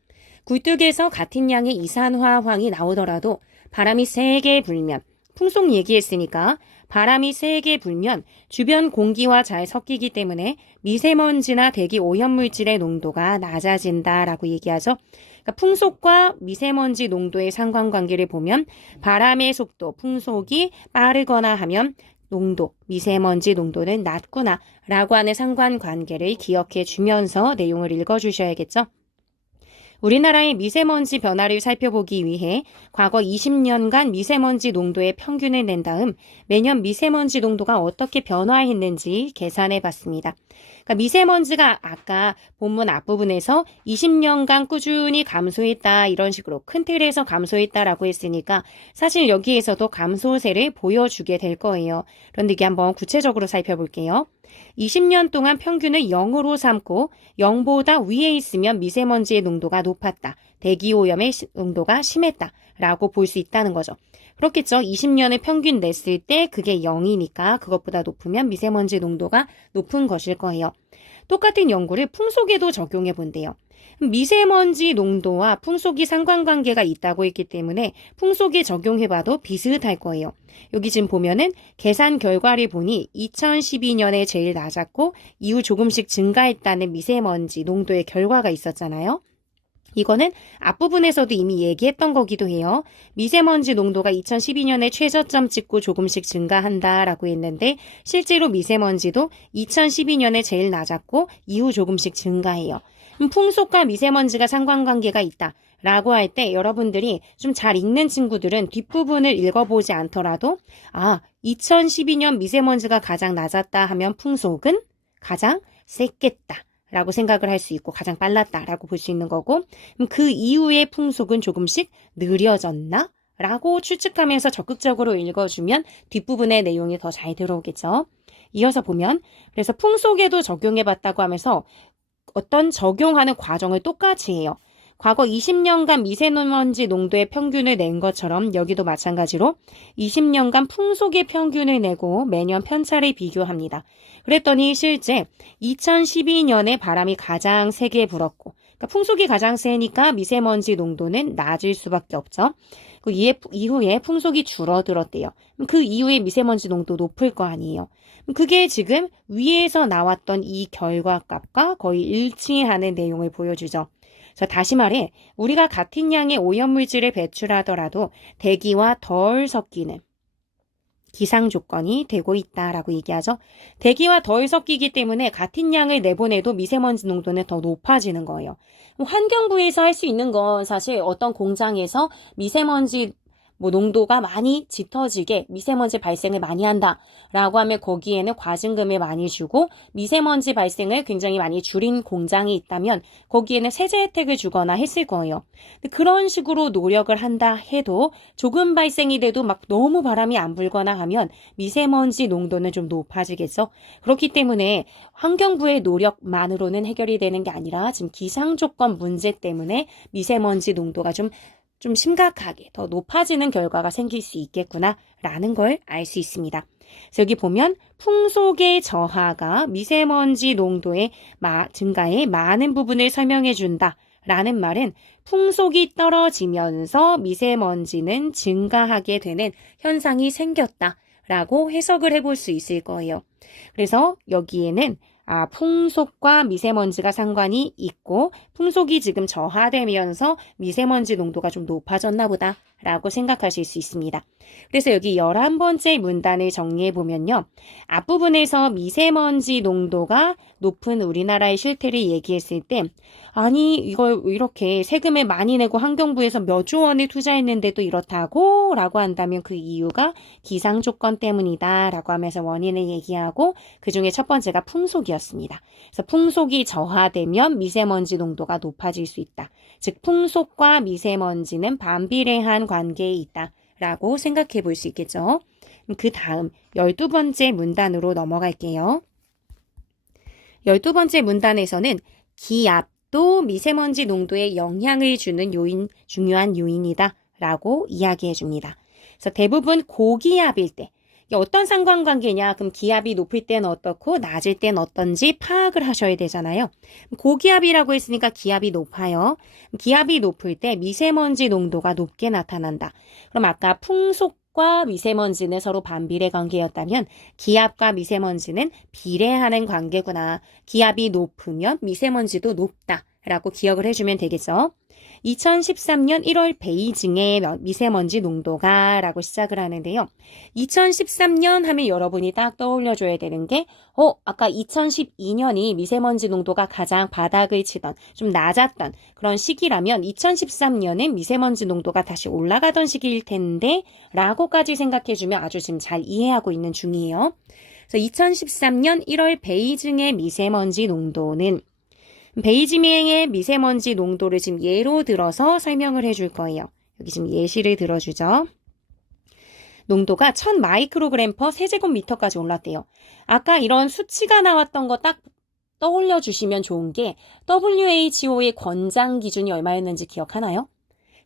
굴뚝에서 같은 양의 이산화황이 나오더라도 바람이 세게 불면 풍속 얘기했으니까 바람이 세게 불면 주변 공기와 잘 섞이기 때문에 미세먼지나 대기 오염물질의 농도가 낮아진다라고 얘기하죠. 그러니까 풍속과 미세먼지 농도의 상관관계를 보면 바람의 속도, 풍속이 빠르거나 하면 농도, 미세먼지 농도는 낮구나 라고 하는 상관관계를 기억해 주면서 내용을 읽어주셔야겠죠. 우리나라의 미세먼지 변화를 살펴보기 위해 과거 20년간 미세먼지 농도의 평균을 낸 다음 매년 미세먼지 농도가 어떻게 변화했는지 계산해 봤습니다. 그러니까 미세먼지가 아까 본문 앞부분에서 20년간 꾸준히 감소했다 이런 식으로 큰 틀에서 감소했다라고 했으니까 사실 여기에서도 감소세를 보여주게 될 거예요. 그런데 이게 한번 구체적으로 살펴볼게요. 20년 동안 평균을 0으로 삼고 0보다 위에 있으면 미세먼지의 농도가 높았다. 대기오염의 농도가 심했다. 라고 볼 수 있다는 거죠. 그렇겠죠. 20년을 평균 냈을 때 그게 0이니까 그것보다 높으면 미세먼지 농도가 높은 것일 거예요. 똑같은 연구를 풍속에도 적용해 본대요. 미세먼지 농도와 풍속이 상관관계가 있다고 했기 때문에 풍속에 적용해봐도 비슷할 거예요. 여기 지금 보면은 계산 결과를 보니 2012년에 제일 낮았고 이후 조금씩 증가했다는 미세먼지 농도의 결과가 있었잖아요. 이거는 앞부분에서도 이미 얘기했던 거기도 해요. 미세먼지 농도가 2012년에 최저점 찍고 조금씩 증가한다라고 했는데 실제로 미세먼지도 2012년에 제일 낮았고 이후 조금씩 증가해요. 풍속과 미세먼지가 상관관계가 있다. 라고 할 때 여러분들이 좀 잘 읽는 친구들은 뒷부분을 읽어보지 않더라도 2012년 미세먼지가 가장 낮았다 하면 풍속은 가장 셌겠다. 라고 생각을 할 수 있고 가장 빨랐다라고 볼 수 있는 거고 그 이후의 풍속은 조금씩 느려졌나? 라고 추측하면서 적극적으로 읽어주면 뒷부분의 내용이 더 잘 들어오겠죠. 이어서 보면 그래서 풍속에도 적용해봤다고 하면서 어떤 적용하는 과정을 똑같이 해요. 과거 20년간 미세먼지 농도의 평균을 낸 것처럼 여기도 마찬가지로 20년간 풍속의 평균을 내고 매년 편차를 비교합니다. 그랬더니 실제 2012년에 바람이 가장 세게 불었고 그러니까 풍속이 가장 세니까 미세먼지 농도는 낮을 수밖에 없죠. 그 이후에 풍속이 줄어들었대요. 그 이후에 미세먼지 농도 높을 거 아니에요. 그게 지금 위에서 나왔던 이 결과값과 거의 일치하는 내용을 보여주죠. 다시 말해 우리가 같은 양의 오염물질을 배출하더라도 대기와 덜 섞이는 기상 조건이 되고 있다라고 얘기하죠. 대기와 덜 섞이기 때문에 같은 양을 내보내도 미세먼지 농도는 더 높아지는 거예요. 환경부에서 할 수 있는 건 사실 어떤 공장에서 미세먼지 농도가 많이 짙어지게 미세먼지 발생을 많이 한다라고 하면 거기에는 과징금을 많이 주고 미세먼지 발생을 굉장히 많이 줄인 공장이 있다면 거기에는 세제 혜택을 주거나 했을 거예요. 그런 식으로 노력을 한다 해도 조금 발생이 돼도 막 너무 바람이 안 불거나 하면 미세먼지 농도는 좀 높아지겠죠. 그렇기 때문에 환경부의 노력만으로는 해결이 되는 게 아니라 지금 기상조건 문제 때문에 미세먼지 농도가 좀 심각하게 더 높아지는 결과가 생길 수 있겠구나라는 걸 알 수 있습니다. 그래서 여기 보면 풍속의 저하가 미세먼지 농도의 증가의 많은 부분을 설명해 준다라는 말은 풍속이 떨어지면서 미세먼지는 증가하게 되는 현상이 생겼다라고 해석을 해볼 수 있을 거예요. 그래서 여기에는 풍속과 미세먼지가 상관이 있고 풍속이 지금 저하되면서 미세먼지 농도가 좀 높아졌나 보다 라고 생각하실 수 있습니다. 그래서 여기 11번째 문단을 정리해 보면요. 앞부분에서 미세먼지 농도가 높은 우리나라의 실태를 얘기했을 때 아니 이걸 이렇게 세금을 많이 내고 환경부에서 몇 조 원을 투자했는데도 이렇다고 라고 한다면 그 이유가 기상 조건 때문이다 라고 하면서 원인을 얘기하고 그중에 첫 번째가 풍속이었습니다. 그래서 풍속이 저하되면 미세먼지 농도가 높아질 수 있다. 즉 풍속과 미세먼지는 반비례한 관계에 있다 라고 생각해 볼 수 있겠죠. 그 다음 12번째 문단으로 넘어갈게요. 12번째 문단에서는 기압도 미세먼지 농도에 영향을 주는 중요한 요인이다 라고 이야기해 줍니다. 그래서 대부분 고기압일 때 이게 어떤 상관관계냐? 그럼 기압이 높을 때는 어떻고 낮을 때는 어떤지 파악을 하셔야 되잖아요. 고기압이라고 했으니까 기압이 높아요. 기압이 높을 때 미세먼지 농도가 높게 나타난다. 그럼 아까 풍속과 미세먼지는 서로 반비례 관계였다면 기압과 미세먼지는 비례하는 관계구나. 기압이 높으면 미세먼지도 높다. 라고 기억을 해주면 되겠죠. 2013년 1월 베이징의 미세먼지 농도가 라고 시작을 하는데요. 2013년 하면 여러분이 딱 떠올려줘야 되는 게 아까 2012년이 미세먼지 농도가 가장 바닥을 치던 좀 낮았던 그런 시기라면 2013년은 미세먼지 농도가 다시 올라가던 시기일 텐데 라고까지 생각해주면 아주 지금 잘 이해하고 있는 중이에요. 그래서 2013년 1월 베이징의 미세먼지 농도는 베이징의 미세먼지 농도를 지금 예로 들어서 설명을 해줄 거예요. 여기 지금 예시를 들어주죠. 농도가 1000 마이크로그램 퍼 세제곱미터까지 올랐대요. 아까 이런 수치가 나왔던 거 딱 떠올려 주시면 좋은 게 WHO의 권장 기준이 얼마였는지 기억하나요?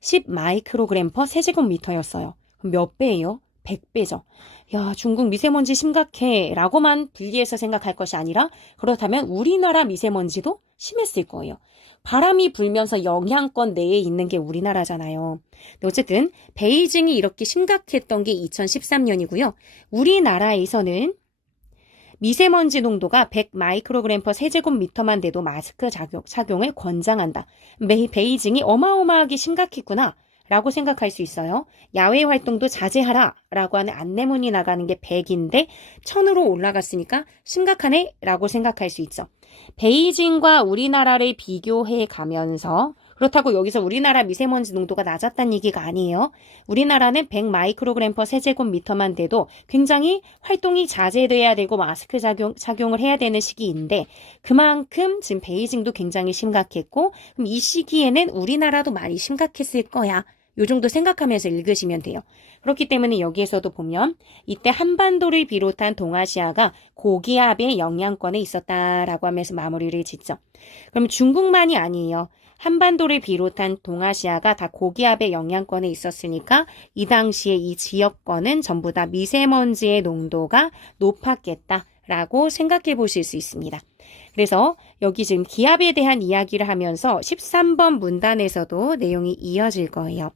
10 마이크로그램 퍼 세제곱미터였어요. 그럼 몇 배예요? 100배죠. 야, 중국 미세먼지 심각해 라고만 분리해서 생각할 것이 아니라 그렇다면 우리나라 미세먼지도 심했을 거예요. 바람이 불면서 영향권 내에 있는 게 우리나라잖아요. 근데 어쨌든 베이징이 이렇게 심각했던 게 2013년이고요. 우리나라에서는 미세먼지 농도가 100 마이크로그램 퍼 세제곱미터만 돼도 마스크 착용을 권장한다. 베이징이 어마어마하게 심각했구나. 라고 생각할 수 있어요. 야외 활동도 자제하라 라고 하는 안내문이 나가는 게 100인데 1000으로 올라갔으니까 심각하네 라고 생각할 수 있죠. 베이징과 우리나라를 비교해 가면서 그렇다고 여기서 우리나라 미세먼지 농도가 낮았다는 얘기가 아니에요. 우리나라는 100 마이크로그램 퍼 세제곱미터만 돼도 굉장히 활동이 자제돼야 되고 마스크 착용을 해야 되는 시기인데 그만큼 지금 베이징도 굉장히 심각했고 그럼 이 시기에는 우리나라도 많이 심각했을 거야. 요 정도 생각하면서 읽으시면 돼요. 그렇기 때문에 여기에서도 보면 이때 한반도를 비롯한 동아시아가 고기압의 영향권에 있었다라고 하면서 마무리를 짓죠. 그럼 중국만이 아니에요. 한반도를 비롯한 동아시아가 다 고기압의 영향권에 있었으니까 이 당시에 이 지역권은 전부 다 미세먼지의 농도가 높았겠다라고 생각해 보실 수 있습니다. 그래서 여기 지금 기압에 대한 이야기를 하면서 13번 문단에서도 내용이 이어질 거예요.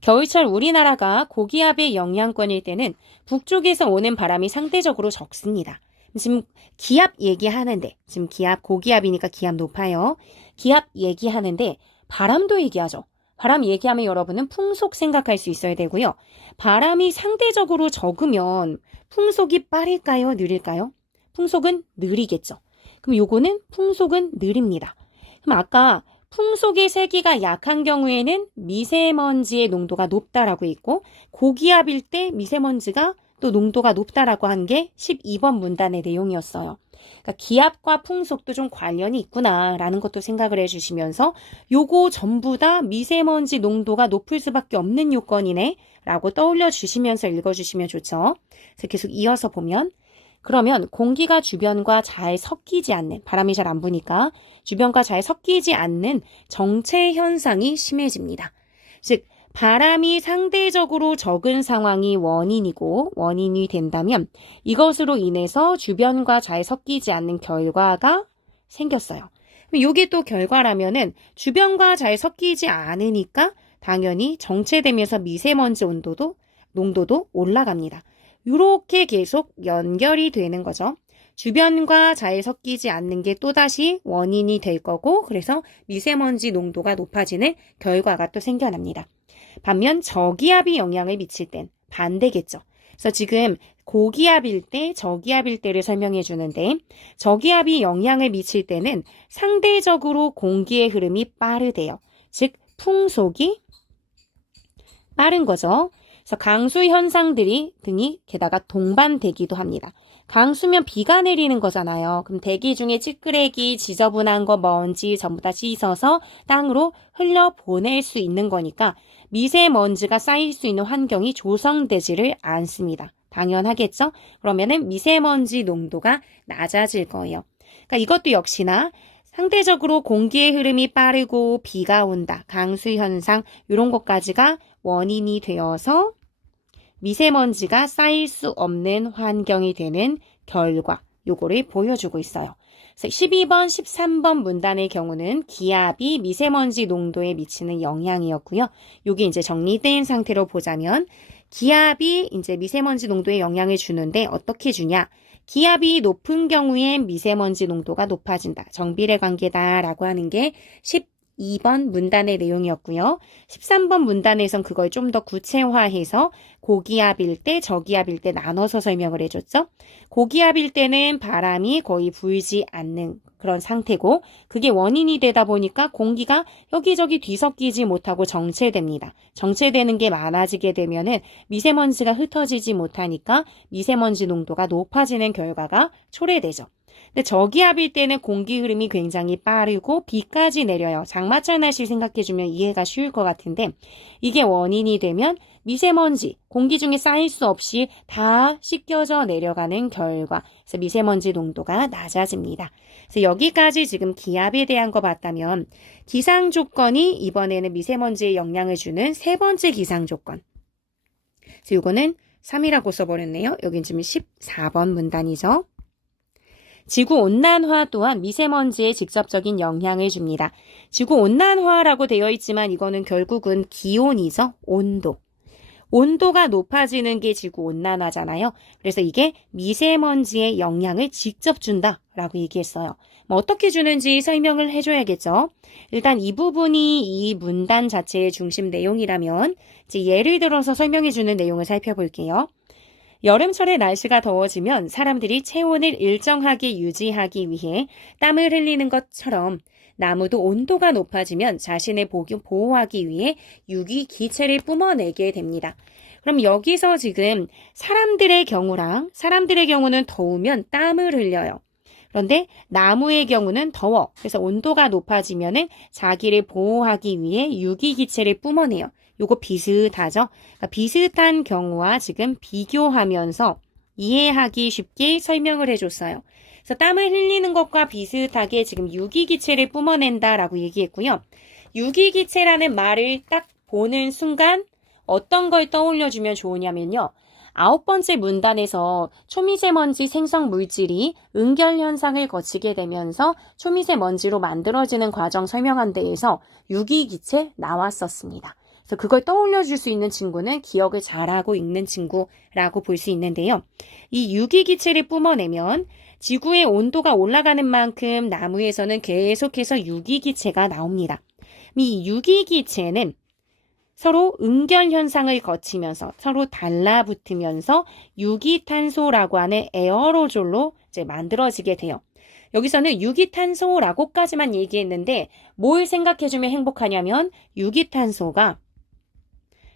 겨울철 우리나라가 고기압의 영향권일 때는 북쪽에서 오는 바람이 상대적으로 적습니다. 지금 기압 얘기하는데 지금 고기압이니까 기압 높아요. 기압 얘기하는데 바람도 얘기하죠. 바람 얘기하면 여러분은 풍속 생각할 수 있어야 되고요. 바람이 상대적으로 적으면 풍속이 빠를까요? 느릴까요? 풍속은 느리겠죠. 그럼 요거는 풍속은 느립니다. 그럼 아까 풍속의 세기가 약한 경우에는 미세먼지의 농도가 높다라고 있고 고기압일 때 미세먼지가 또 농도가 높다라고 한 게 12번 문단의 내용이었어요. 그러니까 기압과 풍속도 좀 관련이 있구나라는 것도 생각을 해주시면서 요거 전부 다 미세먼지 농도가 높을 수밖에 없는 요건이네 라고 떠올려 주시면서 읽어주시면 좋죠. 그래서 계속 이어서 보면 그러면 공기가 주변과 잘 섞이지 않는, 바람이 잘 안 부니까 주변과 잘 섞이지 않는 정체 현상이 심해집니다. 즉 바람이 상대적으로 적은 상황이 원인이 된다면 이것으로 인해서 주변과 잘 섞이지 않는 결과가 생겼어요. 이게 또 결과라면은 주변과 잘 섞이지 않으니까 당연히 정체되면서 미세먼지 농도도 올라갑니다. 이렇게 계속 연결이 되는 거죠. 주변과 잘 섞이지 않는 게 또다시 원인이 될 거고 그래서 미세먼지 농도가 높아지는 결과가 또 생겨납니다. 반면 저기압이 영향을 미칠 땐 반대겠죠. 그래서 지금 고기압일 때, 저기압일 때를 설명해 주는데 저기압이 영향을 미칠 때는 상대적으로 공기의 흐름이 빠르대요. 즉 풍속이 빠른 거죠. 그래서 강수 현상들이 등이 게다가 동반되기도 합니다. 강수면 비가 내리는 거잖아요. 그럼 대기 중에 찌끄레기, 지저분한 거, 먼지 전부 다 씻어서 땅으로 흘려보낼 수 있는 거니까 미세먼지가 쌓일 수 있는 환경이 조성되지를 않습니다. 당연하겠죠? 그러면은 미세먼지 농도가 낮아질 거예요. 그러니까 이것도 역시나 상대적으로 공기의 흐름이 빠르고 비가 온다, 강수 현상 이런 것까지가 원인이 되어서 미세먼지가 쌓일 수 없는 환경이 되는 결과 요거를 보여주고 있어요. 그래서 12번, 13번 문단의 경우는 기압이 미세먼지 농도에 미치는 영향이었고요. 요게 이제 정리된 상태로 보자면 기압이 이제 미세먼지 농도에 영향을 주는데 어떻게 주냐? 기압이 높은 경우엔 미세먼지 농도가 높아진다. 정비례 관계다라고 하는 게 12번 문단의 내용이었고요. 13번 문단에선 그걸 좀 더 구체화해서 고기압일 때, 저기압일 때 나눠서 설명을 해줬죠. 고기압일 때는 바람이 거의 불지 않는 그런 상태고 그게 원인이 되다 보니까 공기가 여기저기 뒤섞이지 못하고 정체됩니다. 정체되는 게 많아지게 되면은 미세먼지가 흩어지지 못하니까 미세먼지 농도가 높아지는 결과가 초래되죠. 근데 저기압일 때는 공기 흐름이 굉장히 빠르고 비까지 내려요. 장마철 날씨 생각해주면 이해가 쉬울 것 같은데 이게 원인이 되면 미세먼지, 공기 중에 쌓일 수 없이 다 씻겨져 내려가는 결과. 그래서 미세먼지 농도가 낮아집니다. 그래서 여기까지 지금 기압에 대한 거 봤다면 기상 조건이 이번에는 미세먼지에 영향을 주는 세 번째 기상 조건. 그래서 이거는 3이라고 써버렸네요. 여긴 지금 14번 문단이죠. 지구온난화 또한 미세먼지에 직접적인 영향을 줍니다. 지구온난화라고 되어 있지만 이거는 결국은 기온이죠. 온도. 온도가 높아지는 게 지구온난화잖아요. 그래서 이게 미세먼지에 영향을 직접 준다라고 얘기했어요. 뭐 어떻게 주는지 설명을 해줘야겠죠. 일단 이 부분이 이 문단 자체의 중심 내용이라면 이제 예를 들어서 설명해주는 내용을 살펴볼게요. 여름철에 날씨가 더워지면 사람들이 체온을 일정하게 유지하기 위해 땀을 흘리는 것처럼 나무도 온도가 높아지면 자신을 보호하기 위해 유기기체를 뿜어내게 됩니다. 그럼 여기서 지금 사람들의 경우는 더우면 땀을 흘려요. 그런데 나무의 경우는 더워. 그래서 온도가 높아지면은 자기를 보호하기 위해 유기기체를 뿜어내요. 요거 비슷하죠? 그러니까 비슷한 경우와 지금 비교하면서 이해하기 쉽게 설명을 해줬어요. 그래서 땀을 흘리는 것과 비슷하게 지금 유기기체를 뿜어낸다라고 얘기했고요. 유기기체라는 말을 딱 보는 순간 어떤 걸 떠올려주면 좋으냐면요. 9번째 문단에서 초미세먼지 생성 물질이 응결 현상을 거치게 되면서 초미세먼지로 만들어지는 과정 설명한 데에서 유기기체 나왔었습니다. 그래서 그걸 떠올려줄 수 있는 친구는 기억을 잘하고 있는 친구라고 볼 수 있는데요. 이 유기기체를 뿜어내면 지구의 온도가 올라가는 만큼 나무에서는 계속해서 유기기체가 나옵니다. 이 유기기체는 서로 응결 현상을 거치면서 서로 달라붙으면서 유기탄소라고 하는 에어로졸로 이제 만들어지게 돼요. 여기서는 유기탄소라고까지만 얘기했는데 뭘 생각해주면 행복하냐면 유기탄소가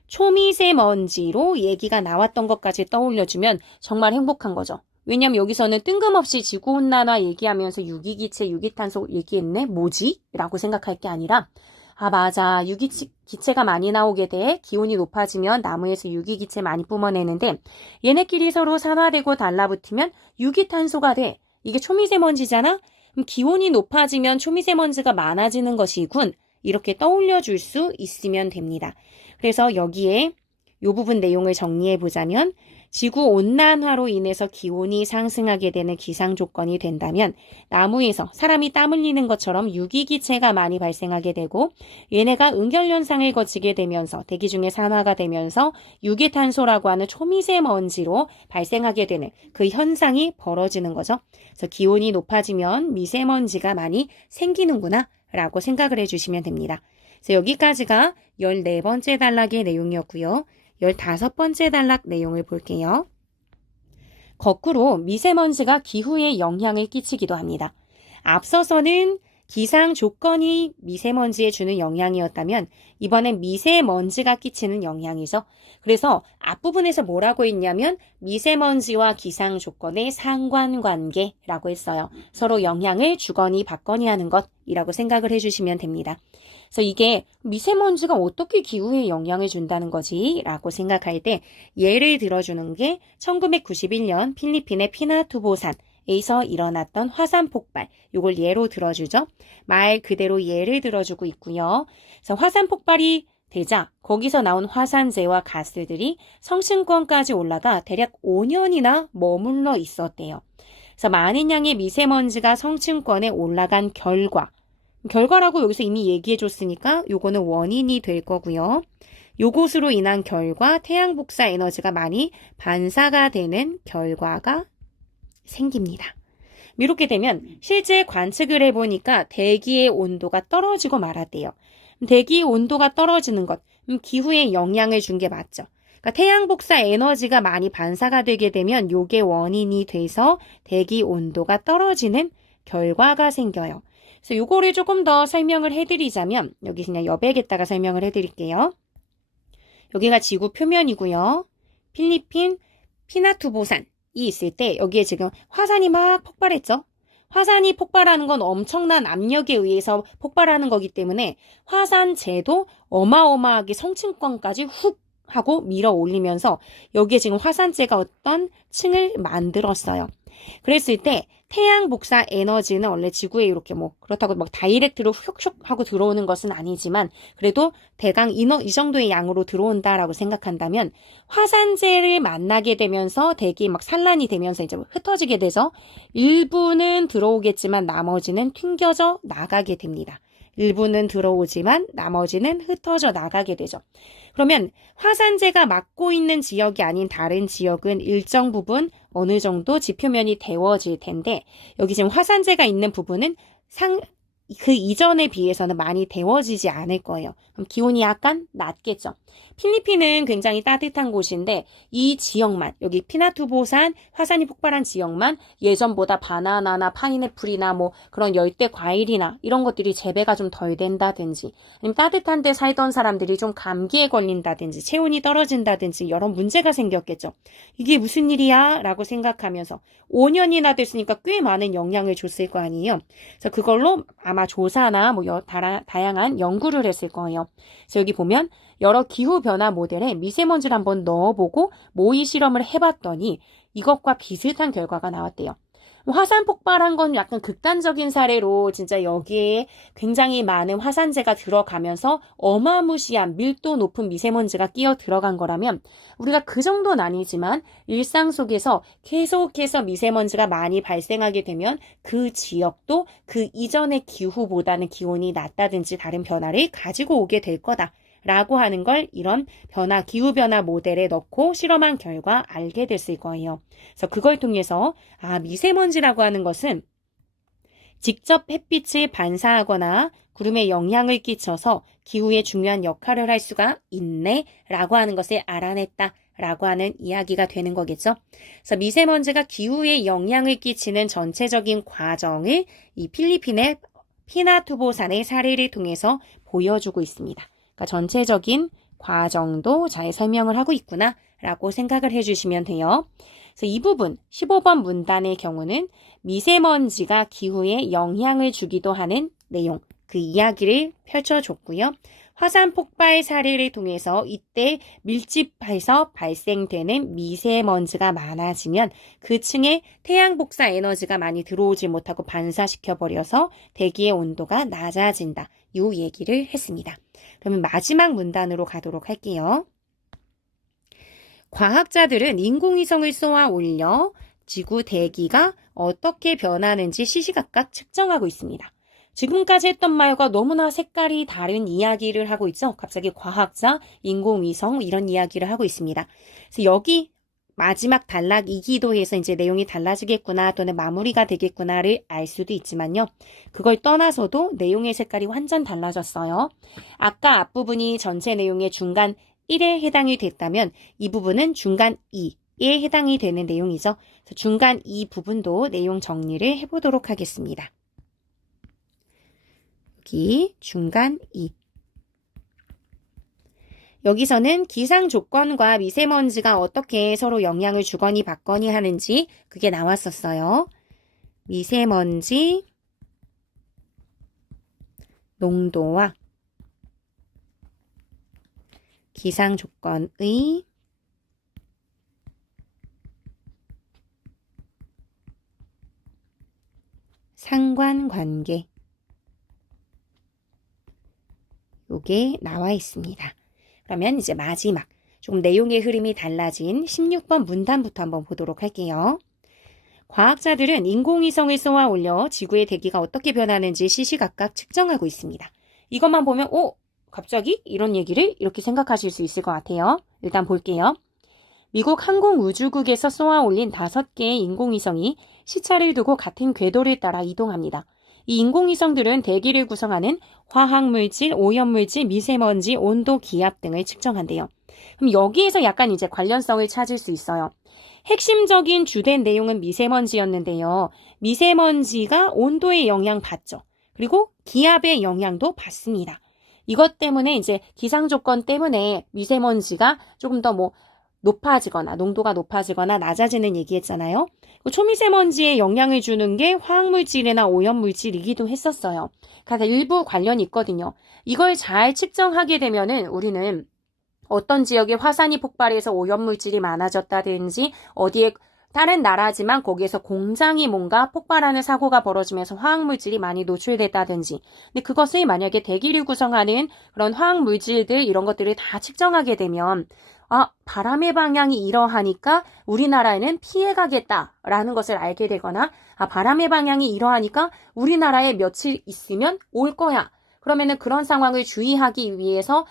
초미세먼지로 얘기가 나왔던 것까지 떠올려주면 정말 행복한 거죠. 왜냐면 여기서는 뜬금없이 지구온난화 얘기하면서 유기기체, 유기탄소 얘기했네? 뭐지? 라고 생각할 게 아니라 아 맞아. 유기기체가 많이 나오게 돼. 기온이 높아지면 나무에서 유기기체 많이 뿜어내는데 얘네끼리 서로 산화되고 달라붙으면 유기탄소가 돼. 이게 초미세먼지잖아? 그럼 기온이 높아지면 초미세먼지가 많아지는 것이군. 이렇게 떠올려줄 수 있으면 됩니다. 그래서 여기에 이 부분 내용을 정리해 보자면 지구온난화로 인해서 기온이 상승하게 되는 기상 조건이 된다면 나무에서 사람이 땀 흘리는 것처럼 유기기체가 많이 발생하게 되고 얘네가 응결 현상을 거치게 되면서 대기 중에 산화가 되면서 유기탄소라고 하는 초미세먼지로 발생하게 되는 그 현상이 벌어지는 거죠. 그래서 기온이 높아지면 미세먼지가 많이 생기는구나 라고 생각을 해주시면 됩니다. 그래서 여기까지가 14번째 단락의 내용이었고요. 15번째 단락 내용을 볼게요. 거꾸로 미세먼지가 기후에 영향을 끼치기도 합니다. 앞서서는 기상 조건이 미세먼지에 주는 영향이었다면 이번엔 미세먼지가 끼치는 영향이죠. 그래서 앞부분에서 뭐라고 했냐면 미세먼지와 기상 조건의 상관관계라고 했어요. 서로 영향을 주거니 받거니 하는 것이라고 생각을 해주시면 됩니다. 그래서 이게 미세먼지가 어떻게 기후에 영향을 준다는 거지? 라고 생각할 때 예를 들어주는 게 1991년 필리핀의 피나투보산 에서 일어났던 화산 폭발, 이걸 예로 들어주죠. 말 그대로 예를 들어주고 있고요. 그래서 화산 폭발이 되자 거기서 나온 화산재와 가스들이 성층권까지 올라가 대략 5년이나 머물러 있었대요. 그래서 많은 양의 미세먼지가 성층권에 올라간 결과라고 여기서 이미 얘기해 줬으니까 요거는 원인이 될 거고요. 요것으로 인한 결과 태양 복사 에너지가 많이 반사가 되는 결과가 생깁니다. 이렇게 되면 실제 관측을 해보니까 대기의 온도가 떨어지고 말았대요. 대기의 온도가 떨어지는 것, 기후에 영향을 준 게 맞죠. 그러니까 태양 복사 에너지가 많이 반사가 되게 되면 요게 원인이 돼서 대기 온도가 떨어지는 결과가 생겨요. 그래서 요거를 조금 더 설명을 해드리자면 여기 그냥 여백에다가 설명을 해드릴게요. 여기가 지구 표면이고요. 필리핀 피나투보산 이 있을 때 여기에 지금 화산이 막 폭발했죠. 화산이 폭발하는 건 엄청난 압력에 의해서 폭발하는 거기 때문에 화산재도 어마어마하게 성층권까지 훅 하고 밀어 올리면서 여기에 지금 화산재가 어떤 층을 만들었어요. 그랬을 때 태양 복사 에너지는 원래 지구에 이렇게 뭐 그렇다고 막 다이렉트로 슉슉 하고 들어오는 것은 아니지만 그래도 대강 이 정도의 양으로 들어온다라고 생각한다면 화산재를 만나게 되면서 대기 막 산란이 되면서 이제 흩어지게 돼서 일부는 들어오겠지만 나머지는 튕겨져 나가게 됩니다. 일부는 들어오지만 나머지는 흩어져 나가게 되죠. 그러면 화산재가 막고 있는 지역이 아닌 다른 지역은 일정 부분 어느 정도 지표면이 데워질 텐데 여기 지금 화산재가 있는 부분은 그 이전에 비해서는 많이 데워지지 않을 거예요. 그럼 기온이 약간 낮겠죠. 필리핀은 굉장히 따뜻한 곳인데 이 지역만 여기 피나투보산 화산이 폭발한 지역만 예전보다 바나나나 파인애플이나 뭐 그런 열대 과일이나 이런 것들이 재배가 좀 덜 된다든지 아니면 따뜻한 데 살던 사람들이 좀 감기에 걸린다든지 체온이 떨어진다든지 여러 문제가 생겼겠죠. 이게 무슨 일이야? 라고 생각하면서 5년이나 됐으니까 꽤 많은 영향을 줬을 거 아니에요. 그래서 그걸로 아마 조사나 뭐 다양한 연구를 했을 거예요. 그래서 여기 보면 여러 기후변화 모델에 미세먼지를 한번 넣어보고 모의 실험을 해봤더니 이것과 비슷한 결과가 나왔대요. 화산 폭발한 건 약간 극단적인 사례로 진짜 여기에 굉장히 많은 화산재가 들어가면서 어마무시한 밀도 높은 미세먼지가 끼어 들어간 거라면 우리가 그 정도는 아니지만 일상 속에서 계속해서 미세먼지가 많이 발생하게 되면 그 지역도 그 이전의 기후보다는 기온이 낮다든지 다른 변화를 가지고 오게 될 거다. 라고 하는 걸 이런 기후변화 모델에 넣고 실험한 결과 알게 됐을 거예요. 그래서 그걸 통해서 미세먼지라고 하는 것은 직접 햇빛을 반사하거나 구름에 영향을 끼쳐서 기후에 중요한 역할을 할 수가 있네 라고 하는 것을 알아냈다 라고 하는 이야기가 되는 거겠죠. 그래서 미세먼지가 기후에 영향을 끼치는 전체적인 과정을 이 필리핀의 피나투보산의 사례를 통해서 보여주고 있습니다. 그러니까 전체적인 과정도 잘 설명을 하고 있구나 라고 생각을 해주시면 돼요. 그래서 이 부분 15번 문단의 경우는 미세먼지가 기후에 영향을 주기도 하는 내용 그 이야기를 펼쳐줬고요. 화산 폭발 사례를 통해서 이때 밀집해서 발생되는 미세먼지가 많아지면 그 층에 태양 복사 에너지가 많이 들어오지 못하고 반사시켜버려서 대기의 온도가 낮아진다. 이 얘기를 했습니다. 그러면 마지막 문단으로 가도록 할게요. 과학자들은 인공위성을 쏘아 올려 지구 대기가 어떻게 변하는지 시시각각 측정하고 있습니다. 지금까지 했던 말과 너무나 색깔이 다른 이야기를 하고 있죠. 갑자기 과학자, 인공위성 이런 이야기를 하고 있습니다. 그래서 여기 마지막 단락 2기도에서 이제 내용이 달라지겠구나 또는 마무리가 되겠구나를 알 수도 있지만요. 그걸 떠나서도 내용의 색깔이 완전 달라졌어요. 아까 앞부분이 전체 내용의 중간 1에 해당이 됐다면 이 부분은 중간 2에 해당이 되는 내용이죠. 그래서 중간 2 부분도 내용 정리를 해보도록 하겠습니다. 여기 중간 2. 여기서는 기상 조건과 미세먼지가 어떻게 서로 영향을 주거니 받거니 하는지 그게 나왔었어요. 미세먼지 농도와 기상 조건의 상관관계. 요게 나와 있습니다. 그러면 이제 마지막 조금 내용의 흐름이 달라진 16번 문단부터 한번 보도록 할게요. 과학자들은 인공위성을 쏘아 올려 지구의 대기가 어떻게 변하는지 시시각각 측정하고 있습니다. 이것만 보면 갑자기 이런 얘기를 이렇게 생각하실 수 있을 것 같아요. 일단 볼게요. 미국 항공우주국에서 쏘아 올린 5개의 인공위성이 시차를 두고 같은 궤도를 따라 이동합니다. 이 인공위성들은 대기를 구성하는 화학물질, 오염물질, 미세먼지, 온도, 기압 등을 측정한대요. 그럼 여기에서 약간 이제 관련성을 찾을 수 있어요. 핵심적인 주된 내용은 미세먼지였는데요. 미세먼지가 온도에 영향 받죠. 그리고 기압의 영향도 받습니다. 이것 때문에 이제 기상 조건 때문에 미세먼지가 조금 더 높아지거나 농도가 높아지거나 낮아지는 얘기했잖아요. 초미세먼지에 영향을 주는 게 화학물질이나 오염물질이기도 했었어요. 그래서 일부 관련이 있거든요. 이걸 잘 측정하게 되면은 우리는 어떤 지역에 화산이 폭발해서 오염물질이 많아졌다든지 어디에 다른 나라지만 거기에서 공장이 뭔가 폭발하는 사고가 벌어지면서 화학물질이 많이 노출됐다든지 근데 그것을 만약에 대기를 구성하는 그런 화학물질들 이런 것들을 다 측정하게 되면 바람의 방향이 이러하니까 우리나라에는 피해가겠다라는 것을 알게 되거나 바람의 방향이 이러하니까 우리나라에 며칠 있으면 올 거야. 그러면은 그런 상황을 주의하기 위해서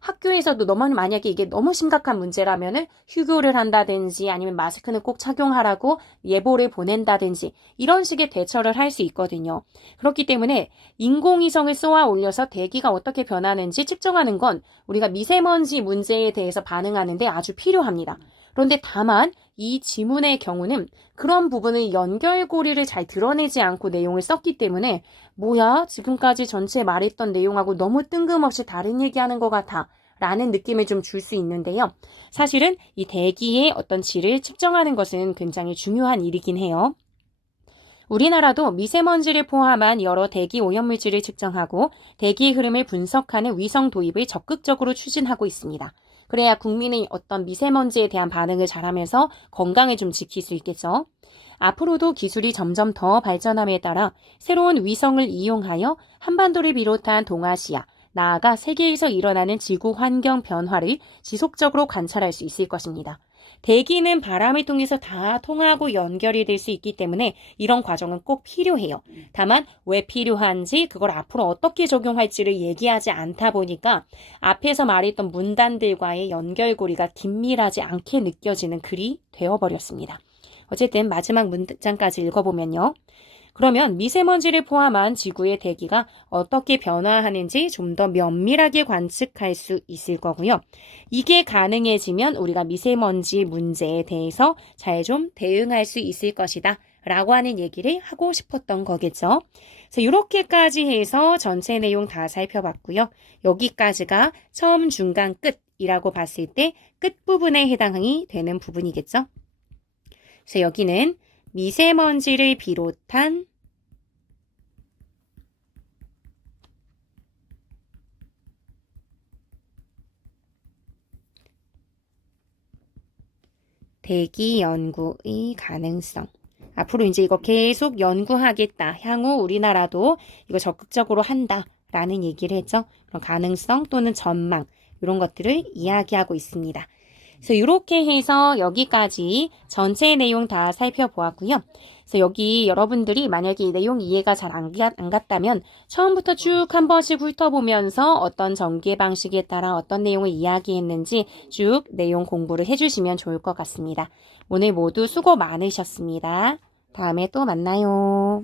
학교에서도 만약에 이게 너무 심각한 문제라면은 휴교를 한다든지 아니면 마스크는 꼭 착용하라고 예보를 보낸다든지 이런 식의 대처를 할 수 있거든요. 그렇기 때문에 인공위성을 쏘아 올려서 대기가 어떻게 변하는지 측정하는 건 우리가 미세먼지 문제에 대해서 반응하는데 아주 필요합니다. 그런데 다만 이 지문의 경우는 그런 부분의 연결고리를 잘 드러내지 않고 내용을 썼기 때문에 뭐야? 지금까지 전체 말했던 내용하고 너무 뜬금없이 다른 얘기하는 것 같아 라는 느낌을 좀 줄 수 있는데요. 사실은 이 대기의 어떤 질을 측정하는 것은 굉장히 중요한 일이긴 해요. 우리나라도 미세먼지를 포함한 여러 대기 오염물질을 측정하고 대기의 흐름을 분석하는 위성 도입을 적극적으로 추진하고 있습니다. 그래야 국민의 어떤 미세먼지에 대한 반응을 잘하면서 건강을 좀 지킬 수 있겠죠. 앞으로도 기술이 점점 더 발전함에 따라 새로운 위성을 이용하여 한반도를 비롯한 동아시아, 나아가 세계에서 일어나는 지구 환경 변화를 지속적으로 관찰할 수 있을 것입니다. 대기는 바람을 통해서 다 통하고 연결이 될 수 있기 때문에 이런 과정은 꼭 필요해요. 다만 왜 필요한지 그걸 앞으로 어떻게 적용할지를 얘기하지 않다 보니까 앞에서 말했던 문단들과의 연결고리가 긴밀하지 않게 느껴지는 글이 되어버렸습니다. 어쨌든 마지막 문장까지 읽어보면요. 그러면 미세먼지를 포함한 지구의 대기가 어떻게 변화하는지 좀 더 면밀하게 관측할 수 있을 거고요. 이게 가능해지면 우리가 미세먼지 문제에 대해서 잘 좀 대응할 수 있을 것이다 라고 하는 얘기를 하고 싶었던 거겠죠. 그래서 이렇게까지 해서 전체 내용 다 살펴봤고요. 여기까지가 처음, 중간, 끝이라고 봤을 때 끝부분에 해당이 되는 부분이겠죠. 그래서 여기는 미세먼지를 비롯한 대기 연구의 가능성. 앞으로 이제 이거 계속 연구하겠다. 향후 우리나라도 이거 적극적으로 한다라는 얘기를 했죠. 그런 가능성 또는 전망 이런 것들을 이야기하고 있습니다. 그래서 이렇게 해서 여기까지 전체 내용 다 살펴보았고요. 그래서 여기 여러분들이 만약에 이 내용 이해가 잘 안 갔다면 처음부터 쭉 한 번씩 훑어보면서 어떤 전개 방식에 따라 어떤 내용을 이야기했는지 쭉 내용 공부를 해주시면 좋을 것 같습니다. 오늘 모두 수고 많으셨습니다. 다음에 또 만나요.